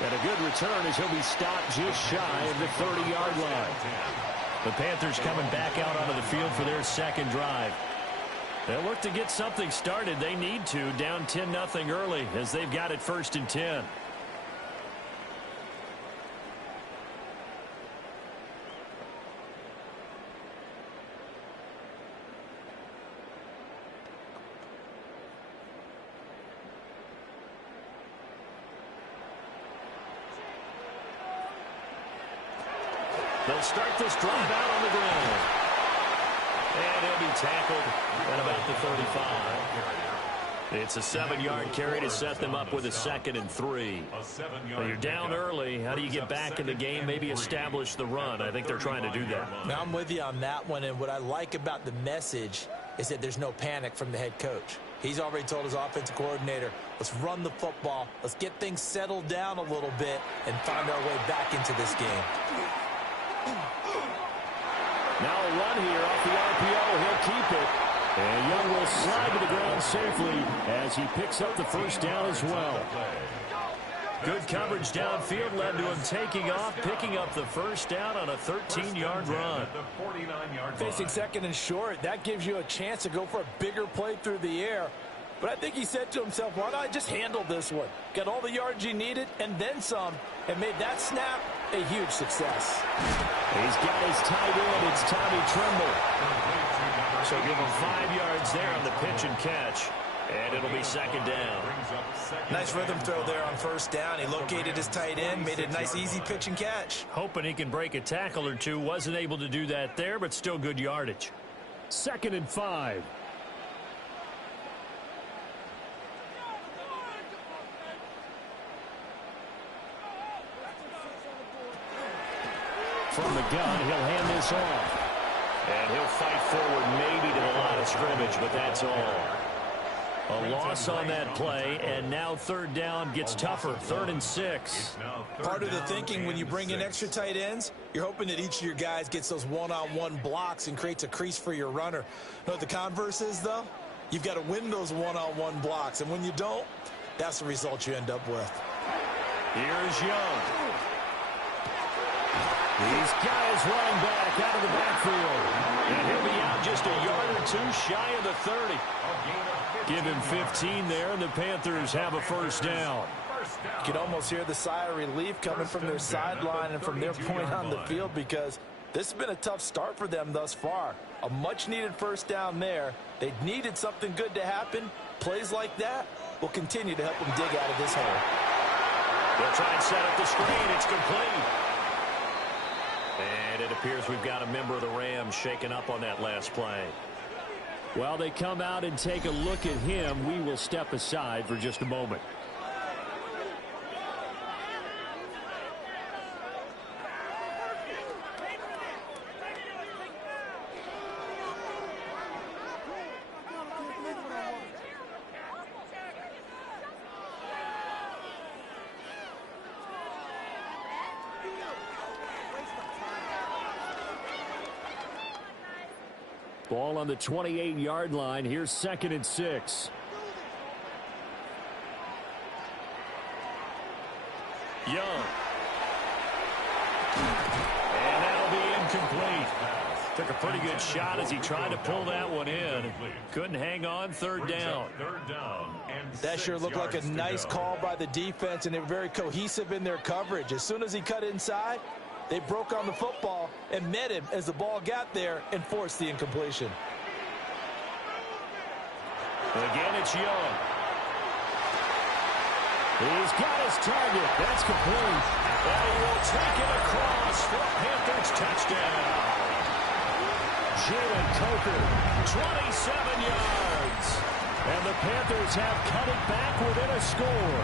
And a good return as he'll be stopped just shy of the 30-yard line. The Panthers coming back out onto the field for their second drive. They'll look to get something started. They need to, down 10-0 early as they've got it 1st and 10. They'll start this drive out on the ground. And he'll be tackled at about the 35. It's a 7-yard carry to set them up with a 2nd and 3. Well, you're down early. How do you get back in the game, maybe establish the run? I think they're trying to do that. Now, I'm with you on that one, and what I like about the message is that there's no panic from the head coach. He's already told his offensive coordinator, let's run the football, let's get things settled down a little bit and find our way back into this game. Now a run here off the RPO. He'll keep it. And Young will slide to the ground safely as he picks up the first down as well. Good coverage downfield led to him taking off, picking up the first down on a 13-yard run. Facing 2nd and short, that gives you a chance to go for a bigger play through the air. But I think he said to himself, why not just handle this one? Got all the yards he needed and then some, and made that snap a huge success. He's got his tight end. It's Tommy Tremble. So give him 5 yards there on the pitch and catch, and it'll be 2nd down. Nice rhythm throw there on 1st down. He located his tight end, made it a nice, easy pitch and catch. Hoping he can break a tackle or two. Wasn't able to do that there, but still good yardage. 2nd and 5. From the gun, he'll hand this off. And he'll fight forward maybe to the line of scrimmage, but that's all. A loss on that play, and now 3rd down gets tougher, 3rd and 6. Part of the thinking when you bring in extra tight ends, you're hoping that each of your guys gets those one-on-one blocks and creates a crease for your runner. You know what the converse is, though? You've got to win those one-on-one blocks, and when you don't, that's the result you end up with. Here's Young. He's got his running back out of the backfield. And he'll be out just a yard or 2 shy of the 30. Give him 15 there, and the Panthers have a first down. You can almost hear the sigh of relief coming from their sideline and from their point on the field because this has been a tough start for them thus far. A much-needed first down there. They needed something good to happen. Plays like that will continue to help them dig out of this hole. They'll try and set up the screen. It's complete. And it appears we've got a member of the Rams shaken up on that last play. While they come out and take a look at him, we will step aside for just a moment. Ball on the 28-yard line. Here's 2nd and 6. Young. And that'll be incomplete. Took a pretty good shot as he tried to pull that one in. Couldn't hang on. Third down. That sure looked like a nice call by the defense, and they were very cohesive in their coverage. As soon as he cut inside, they broke on the football and met him as the ball got there and forced the incompletion. Again, it's Young. He's got his target. That's complete. And he will take it across for a Panthers touchdown. Jalen Coker, 27 yards. And the Panthers have cut it back within a score.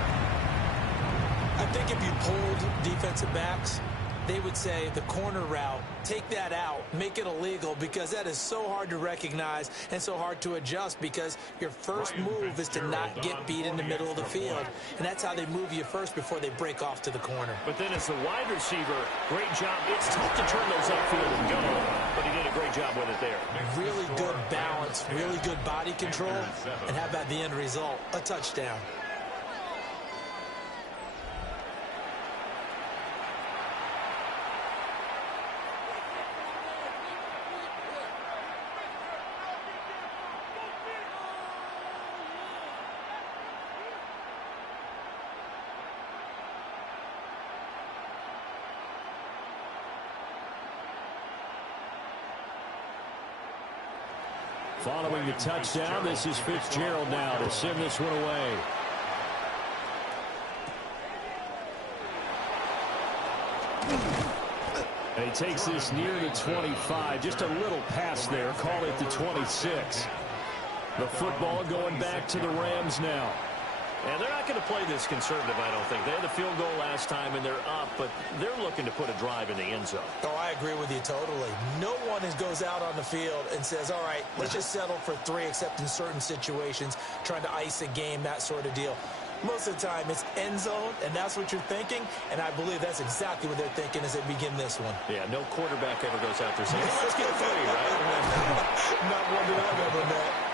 I think if you pulled defensive backs, they would say the corner route, take that out, make it illegal, because that is so hard to recognize and so hard to adjust, because your first move is to not get beat in the middle of the field. And that's how they move you first before they break off to the corner. But then as the wide receiver, great job. It's tough to turn those upfield and go, but he did a great job with it there. Really good balance, really good body control, and how about the end result? A touchdown. Following the touchdown, this is Fitzgerald now to send this one away. And he takes this near the 25. Just a little pass there. Call it the 26. The football going back to the Rams now. And they're not going to play this conservative, I don't think. They had the field goal last time, and they're up, but they're looking to put a drive in the end zone. Oh, I agree with you totally. No one goes out on the field and says, all right, let's just settle for 3, except in certain situations, trying to ice a game, that sort of deal. Most of the time, it's end zone, and that's what you're thinking, and I believe that's exactly what they're thinking as they begin this one. Yeah, no quarterback ever goes out there saying, let's get 3, right? Not one that I've ever met.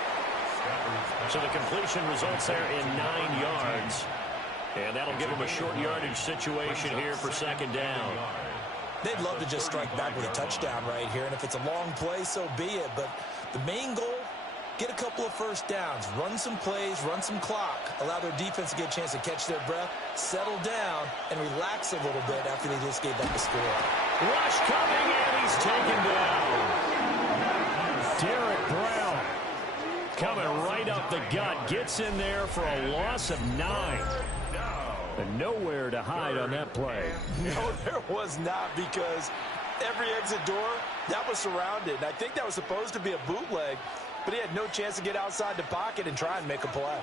So the completion results there in 9 yards. And that'll give them a short yardage situation here for second down. They'd love to just strike back with a touchdown right here. And if it's a long play, so be it. But the main goal, get a couple of first downs, run some plays, run some clock, allow their defense to get a chance to catch their breath, settle down, and relax a little bit after they just gave up the score. Rush coming, and he's taken down. Derek Brown coming right up the gut. Gets in there for a loss of 9. And nowhere to hide on that play. No, there was not, because every exit door, that was surrounded. I think that was supposed to be a bootleg, but he had no chance to get outside the pocket and try and make a play.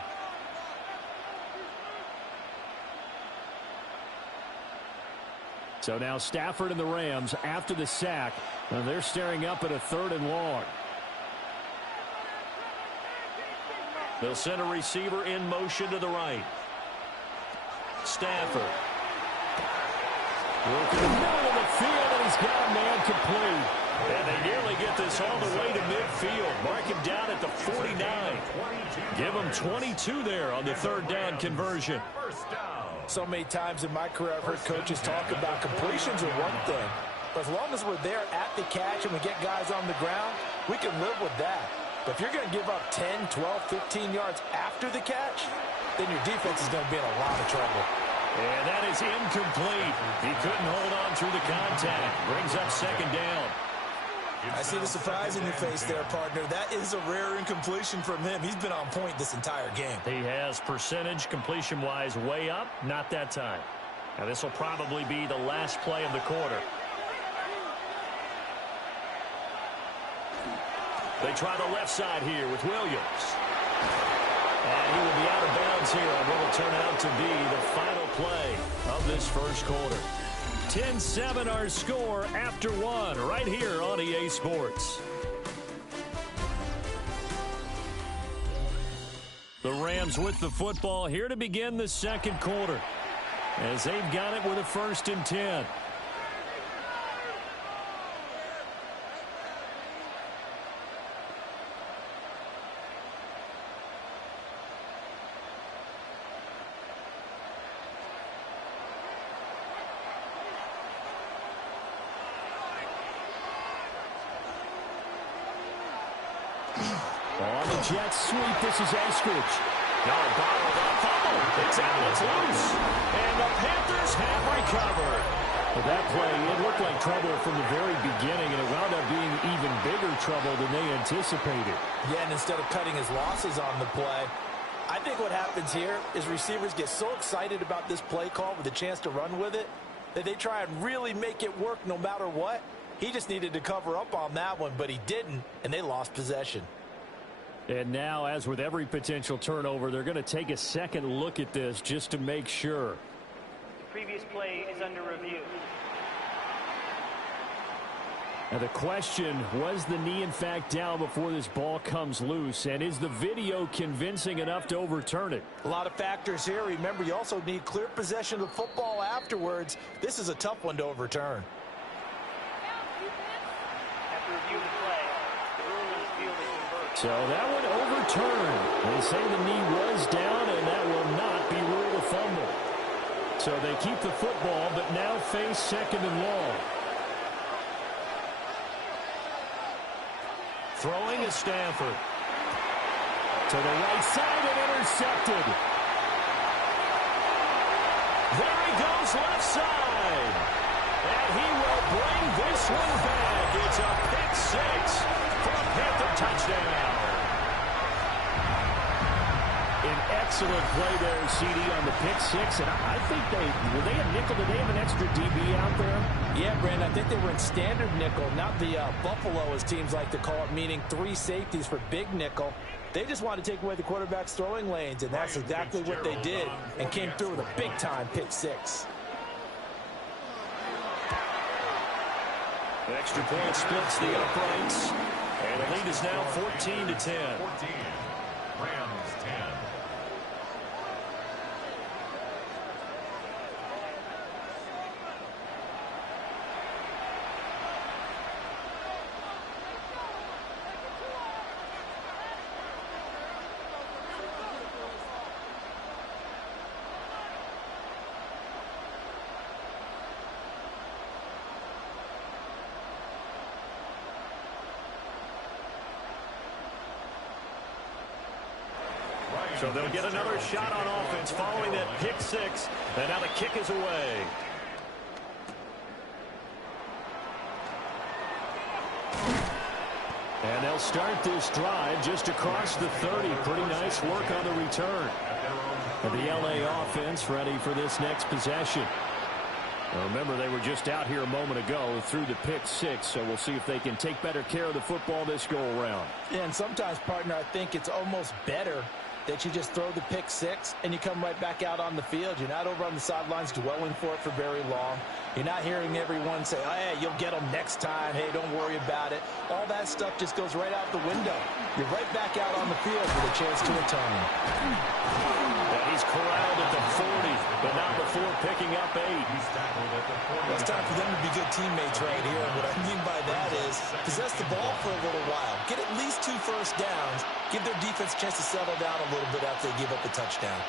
So now Stafford and the Rams, after the sack, they're staring up at a 3rd and long. They'll send a receiver in motion to the right. Stafford. Working the middle of the field, and he's got a man complete. And they nearly get this all the way to midfield. Mark him down at the 49. Give him 22 there on the 3rd down conversion. So many times in my career, I've heard coaches talk about completions are one thing. But as long as we're there at the catch and we get guys on the ground, we can live with that. But if you're going to give up 10, 12, 15 yards after the catch, then your defense is going to be in a lot of trouble. And that is incomplete. He couldn't hold on through the contact. Brings up second down. I see the surprise in your face there, partner. That is a rare incompletion from him. He's been on point this entire game. He has percentage completion-wise way up. Not that time. Now this will probably be the last play of the quarter. They try the left side here with Williams. And he will be out of bounds here on what will turn out to be the final play of this first quarter. 10-7 our score after 1 right here on EA Sports. The Rams with the football here to begin the second quarter, as they've got it with a 1st and 10. On the jet sweep, this is Eskridge. No, bottled up, fumble. It's out, it's loose. And the Panthers have recovered. But that play, it looked like trouble from the very beginning, and it wound up being even bigger trouble than they anticipated. Yeah, and instead of cutting his losses on the play, I think what happens here is receivers get so excited about this play call with a chance to run with it that they try and really make it work no matter what. He just needed to cover up on that one, but he didn't, and they lost possession. And now, as with every potential turnover, they're going to take a second look at this just to make sure. The previous play is under review. Now the question, was the knee in fact down before this ball comes loose? And is the video convincing enough to overturn it? A lot of factors here. Remember, you also need clear possession of the football afterwards. This is a tough one to overturn. After reviewing the play, the ruling on the field is reversed. So that one overturned. They say the knee was down, and that will not be ruled a fumble. So they keep the football, but now face second and long. Throwing is Stanford. To the right side and intercepted. There he goes, left side. And he will bring this one back. It's a pick six for a Panther touchdown. An excellent play there, CD, on the pick six. And I think were they a nickel? Did they have an extra DB out there? Yeah, Brandon, I think they were in standard nickel, not the Buffalo, as teams like to call it, meaning 3 safeties for big nickel. They just wanted to take away the quarterback's throwing lanes, and that's exactly what they did, and came through with a big-time pick six. Extra point splits the uprights, and the lead is now 14-10. 14. Rams 10. So they'll get another shot on offense following that pick six. And now the kick is away. And they'll start this drive just across the 30. Pretty nice work on the return. And the LA offense ready for this next possession. Now remember, they were just out here a moment ago through the pick six, so we'll see if they can take better care of the football this go around. Yeah, and sometimes, partner, I think it's almost better that you just throw the pick six and you come right back out on the field. You're not over on the sidelines dwelling for it for very long. You're not hearing everyone say, oh, hey, you'll get them next time. Hey, don't worry about it. All that stuff just goes right out the window. You're right back out on the field with a chance to atone. And he's corralled at the 40, but not before picking up 8. Well, it's time for them to be good teammates right here. And what I mean by that is possess the ball for a little while. Get at least 2 first downs. Give their defense a chance to settle down a little bit after they give up the touchdown.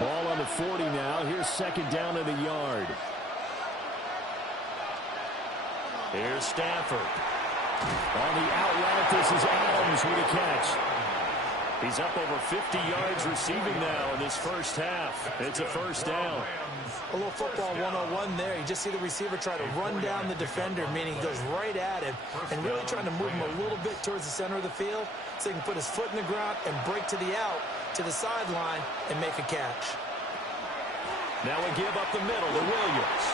Ball on the 40 now. Here's second down in the yard. Here's Stanford. On the out route, this is Adams with a catch. He's up over 50 yards receiving now in this first half. It's a first down. A little football 101 there. You just see the receiver try to run down the defender, meaning he goes right at him and really trying to move him a little bit towards the center of the field so he can put his foot in the ground and break to the out, to the sideline, and make a catch. Now we give up the middle to Williams.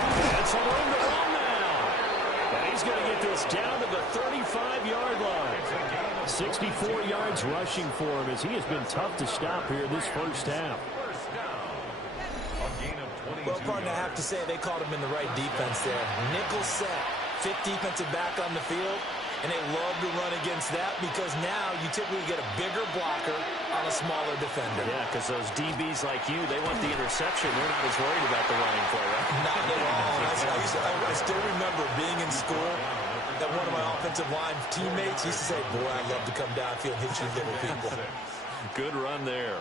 And some room to run now. And he's going to get this down to the 35-yard line. 64 yards rushing for him as he has been tough to stop here this first half. Well, partner, I have to say they called him in the right defense there. Nickel set, 5th defensive back on the field, and they love to run against that because now you typically get a bigger blocker on a smaller defender. Yeah, because those DBs like you, they want the interception. They're not as worried about the running play, right? Not at all. I still remember being in school that one of my offensive line teammates used to say, boy, I love to come downfield and hit you little people. Good run there.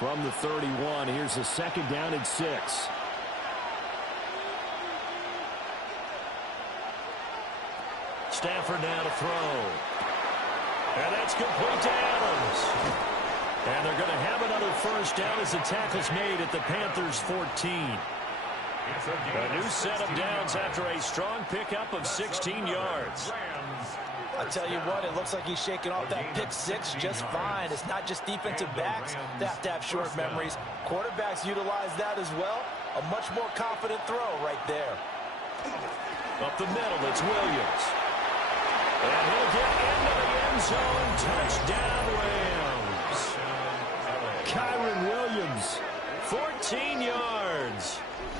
From the 31, here's a second down and 6. Stafford now to throw. And that's complete to Adams. And they're going to have another first down as the tackle's made at the Panthers 14. A new set of downs after a strong pickup of 16 yards. I tell you what, it looks like he's shaking off that pick six just fine. It's not just defensive backs that have to have short memories. Quarterbacks utilize that as well. A much more confident throw right there. Up the middle, it's Williams. And he'll get into the end zone. Touchdown, Rams. Kyron Williams, 14 yards.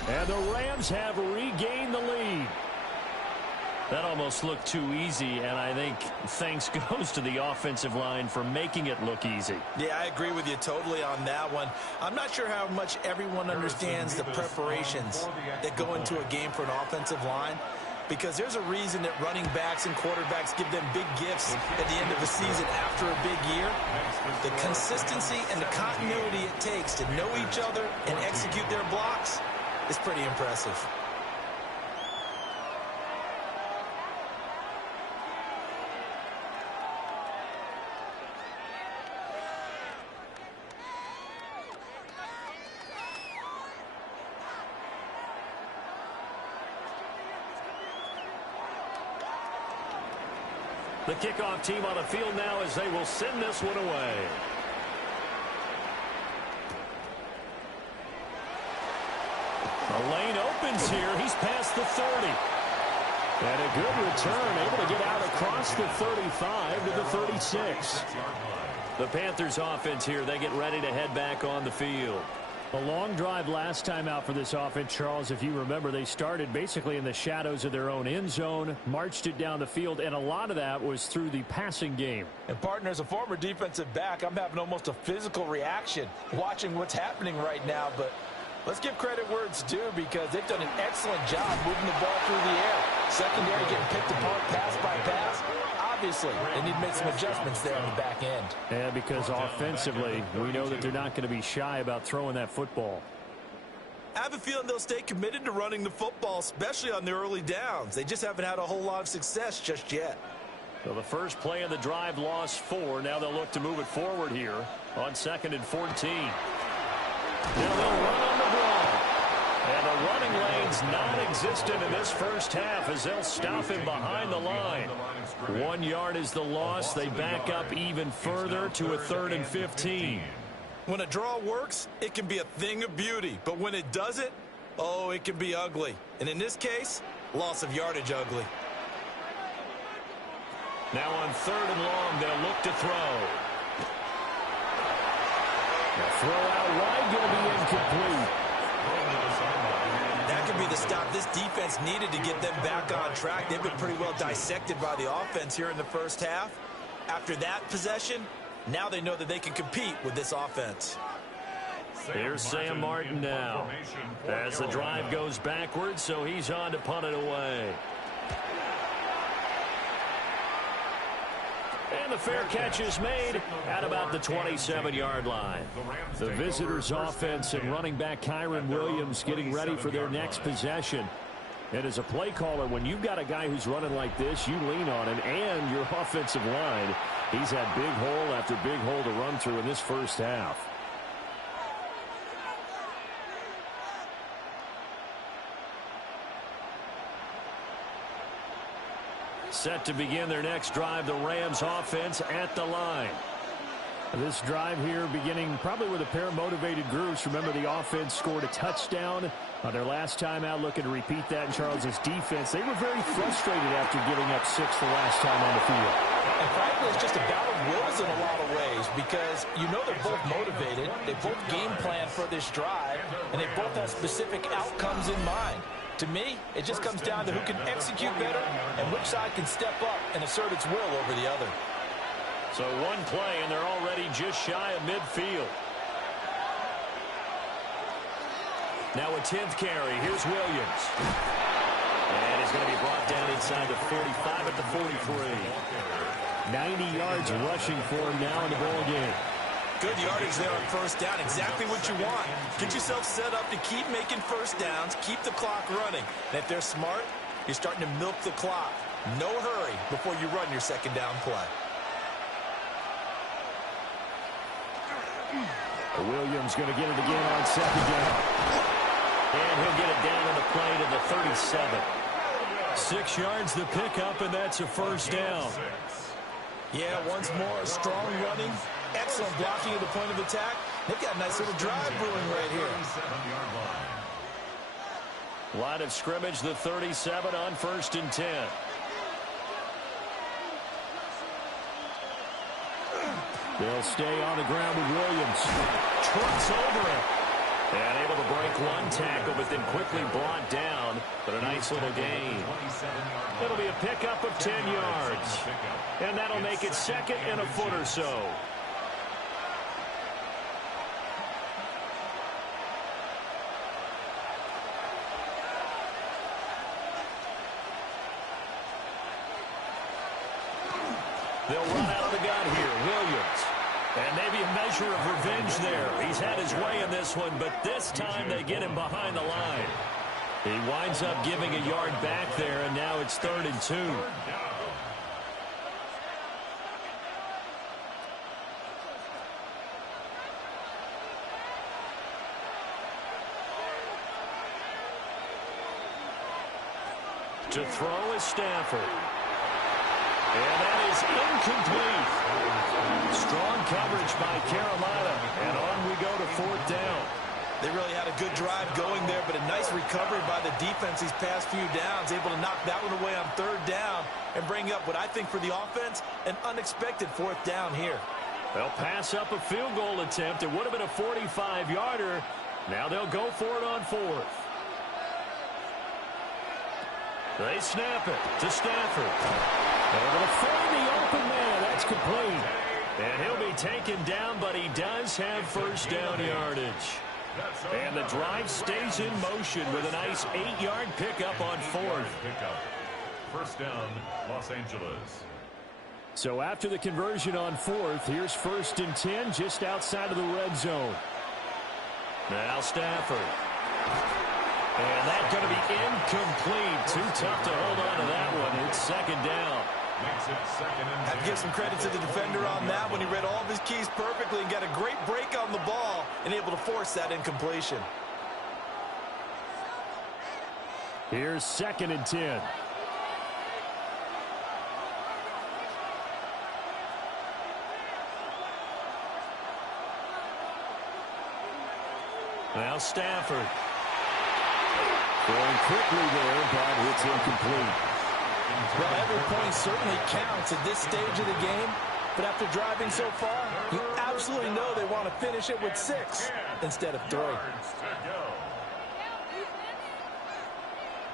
And the Rams have regained the lead. That almost looked too easy, and I think thanks goes to the offensive line for making it look easy. Yeah, I agree with you totally on that one. I'm not sure how much everyone understands the preparations that go into a game for an offensive line, because there's a reason that running backs and quarterbacks give them big gifts at the end of the season after a big year. The consistency and the continuity it takes to know each other and execute their blocks is pretty impressive. The kickoff team on the field now as they will send this one away. The lane opens here. He's past the 30. And a good return, able to get out across the 35 to the 36. The Panthers offense here, they get ready to head back on the field. A long drive last time out for this offense, Charles. If you remember, they started basically in the shadows of their own end zone, marched it down the field, and a lot of that was through the passing game. And, partner, as a former defensive back, I'm having almost a physical reaction watching what's happening right now. But let's give credit where it's due, because they've done an excellent job moving the ball through the air. Secondary getting picked apart pass by pass. Obviously, they need to make some adjustments there on the back end. Yeah, because offensively, we know that they're not going to be shy about throwing that football. I have a feeling they'll stay committed to running the football, especially on the early downs. They just haven't had a whole lot of success just yet. So the first play of the drive lost 4. Now they'll look to move it forward here on 2nd and 14. Now they'll run on the ball. And the running lane's non-existent in this first half as they'll stop him behind the line. 1 yard is the loss. They back up even further to a 3rd and 15. When a draw works, it can be a thing of beauty. But when it doesn't, oh, it can be ugly. And in this case, loss of yardage ugly. Now on 3rd and long, they'll look to throw. The throw out wide going to be incomplete. That could be the stop this defense needed to get them back on track. They've been pretty well dissected by the offense here in the first half. After that possession, now they know that they can compete with this offense. Here's Sam Martin now as the drive goes backwards, so he's on to punt it away. And the fair catch is made at about the 27-yard line. The visitors' offense and running back Kyron Williams getting ready for their next possession. And as a play caller, when you've got a guy who's running like this, you lean on him and your offensive line. He's had big hole after big hole to run through in this first half. Set to begin their next drive, the Rams offense at the line. This drive here beginning probably with a pair of motivated groups. Remember, the offense scored a touchdown on their last time out. Looking to repeat that in Charles's defense. They were very frustrated after giving up 6 the last time on the field. And frankly, it's just a battle of wills in a lot of ways, because you know they're both motivated. They both game plan for this drive, and they both have specific outcomes in mind. To me, it just comes down to who can execute better and which side can step up and assert its will over the other. So one play, and they're already just shy of midfield. Now a 10th carry. Here's Williams. And he's going to be brought down inside the 45 at the 43. 90 yards rushing for him now in the ball game. Good yardage there on first down. Exactly what you want. Get yourself set up to keep making first downs, keep the clock running. And if they're smart, you're starting to milk the clock. No hurry before you run your second down play. Williams going to get it again on second down. And he'll get it down on the play to the 37. 6 yards the pickup, and that's a first down. Yeah, once more, strong running, excellent blocking at the point of attack. They've got a nice little drive brewing right here. Line of scrimmage, the 37 on 1st and 10. They'll stay on the ground with Williams. Trucks over it. And able to break one tackle, but then quickly brought down. But a nice little gain. It'll be a pickup of 10 yards. And that'll make it second and a foot or so. They'll run out of the gun here. Williams. And maybe a measure of revenge there. He's had his way in this one, but this time they get him behind the line. He winds up giving a yard back there, and now it's 3rd and 2. To throw is Stafford. And that is incomplete. Strong coverage by Carolina. And on we go to 4th down. They really had a good drive going there, but a nice recovery by the defense these past few downs, able to knock that one away on 3rd down and bring up what I think for the offense, an unexpected 4th down here. They'll pass up a field goal attempt. It would have been a 45-yarder. Now they'll go for it on 4th. They snap it to Stafford. Able to find the open man. That's complete. And he'll be taken down, but he does have 1st down yardage. And the drive stays in motion with a nice 8-yard pickup on 4th. 1st down, Los Angeles. So after the conversion on 4th, here's 1st and 10 just outside of the red zone. Now Stafford. And that's going to be incomplete. Too tough to hold on to that one. It's 2nd down. Makes it 2nd and 10. I'd give some credit to the defender on that when he read all of his keys perfectly and got a great break on the ball and able to force that incompletion. Here's 2nd and 10. Now Stafford. Going quickly there, but it's incomplete. Well, every point certainly counts at this stage of the game, but after driving so far, you absolutely know they want to finish it with 6 instead of 3.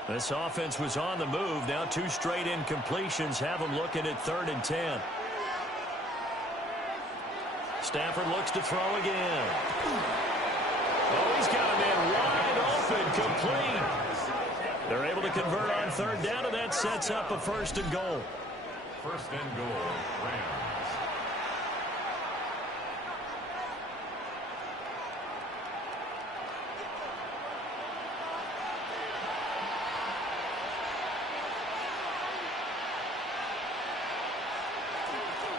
This offense was on the move. Now 2 straight incompletions have them looking at 3rd and 10. Stafford looks to throw again. Oh, he's got a man wide open, complete. They're able to convert on 3rd down, and that sets up a 1st and goal. 1st and goal, Rams.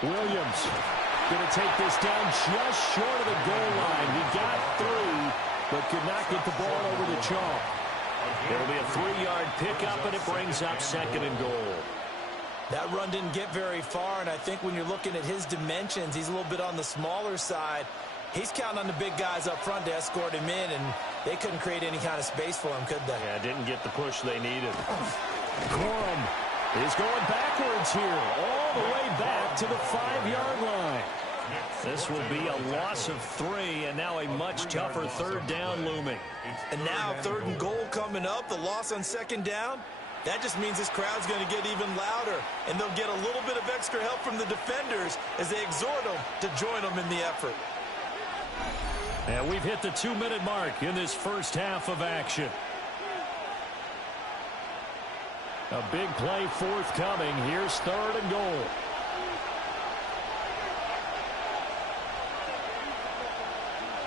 Williams going to take this down just short of the goal line. He got through, but could not get the ball over the chalk. It'll be a 3-yard pickup, and it brings up 2nd and goal. That run didn't get very far, and I think when you're looking at his dimensions, he's a little bit on the smaller side. He's counting on the big guys up front to escort him in, and they couldn't create any kind of space for him, could they? Yeah, didn't get the push they needed. Corum is going backwards here, all the way back to the 5-yard line. This will be a loss of 3, and now a much tougher 3rd down looming. And now 3rd and goal coming up, the loss on 2nd down. That just means this crowd's going to get even louder, and they'll get a little bit of extra help from the defenders as they exhort them to join them in the effort. And we've hit the 2-minute mark in this first half of action. A big play forthcoming. Here's 3rd and goal.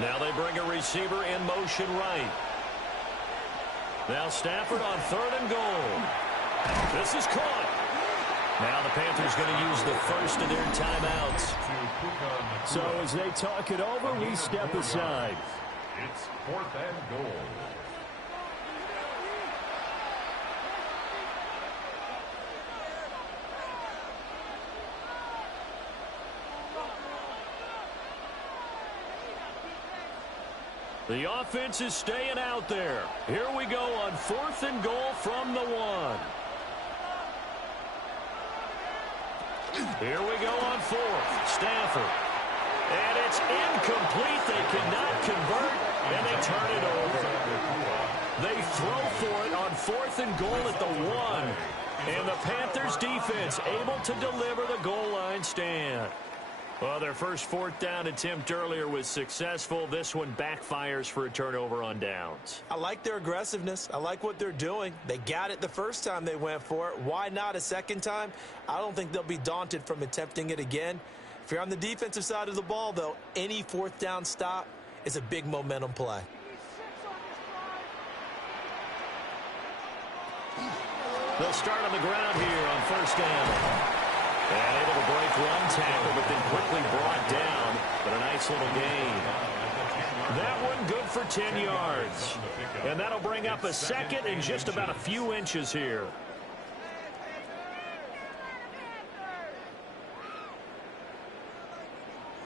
Now they bring a receiver in motion right. Now Stafford on 3rd and goal. This is caught. Now the Panthers going to use the first of their timeouts. So as they talk it over, we step aside. It's 4th and goal. The offense is staying out there. Here we go on 4th and goal from the 1. Here we go on 4th. Stafford. And it's incomplete. They cannot convert, and they turn it over. They throw for it on 4th and goal at the 1. And the Panthers defense able to deliver the goal line stand. Well, their first 4th down attempt earlier was successful. This one backfires for a turnover on downs. I like their aggressiveness. I like what they're doing. They got it the first time they went for it. Why not a second time? I don't think they'll be daunted from attempting it again. If you're on the defensive side of the ball, though, any 4th down stop is a big momentum play. They'll start on the ground here on 1st down. And able to break one tackle, but then quickly brought down. But a nice little gain. That one good for 10 yards. And that'll bring up a 2nd and just about a few inches here.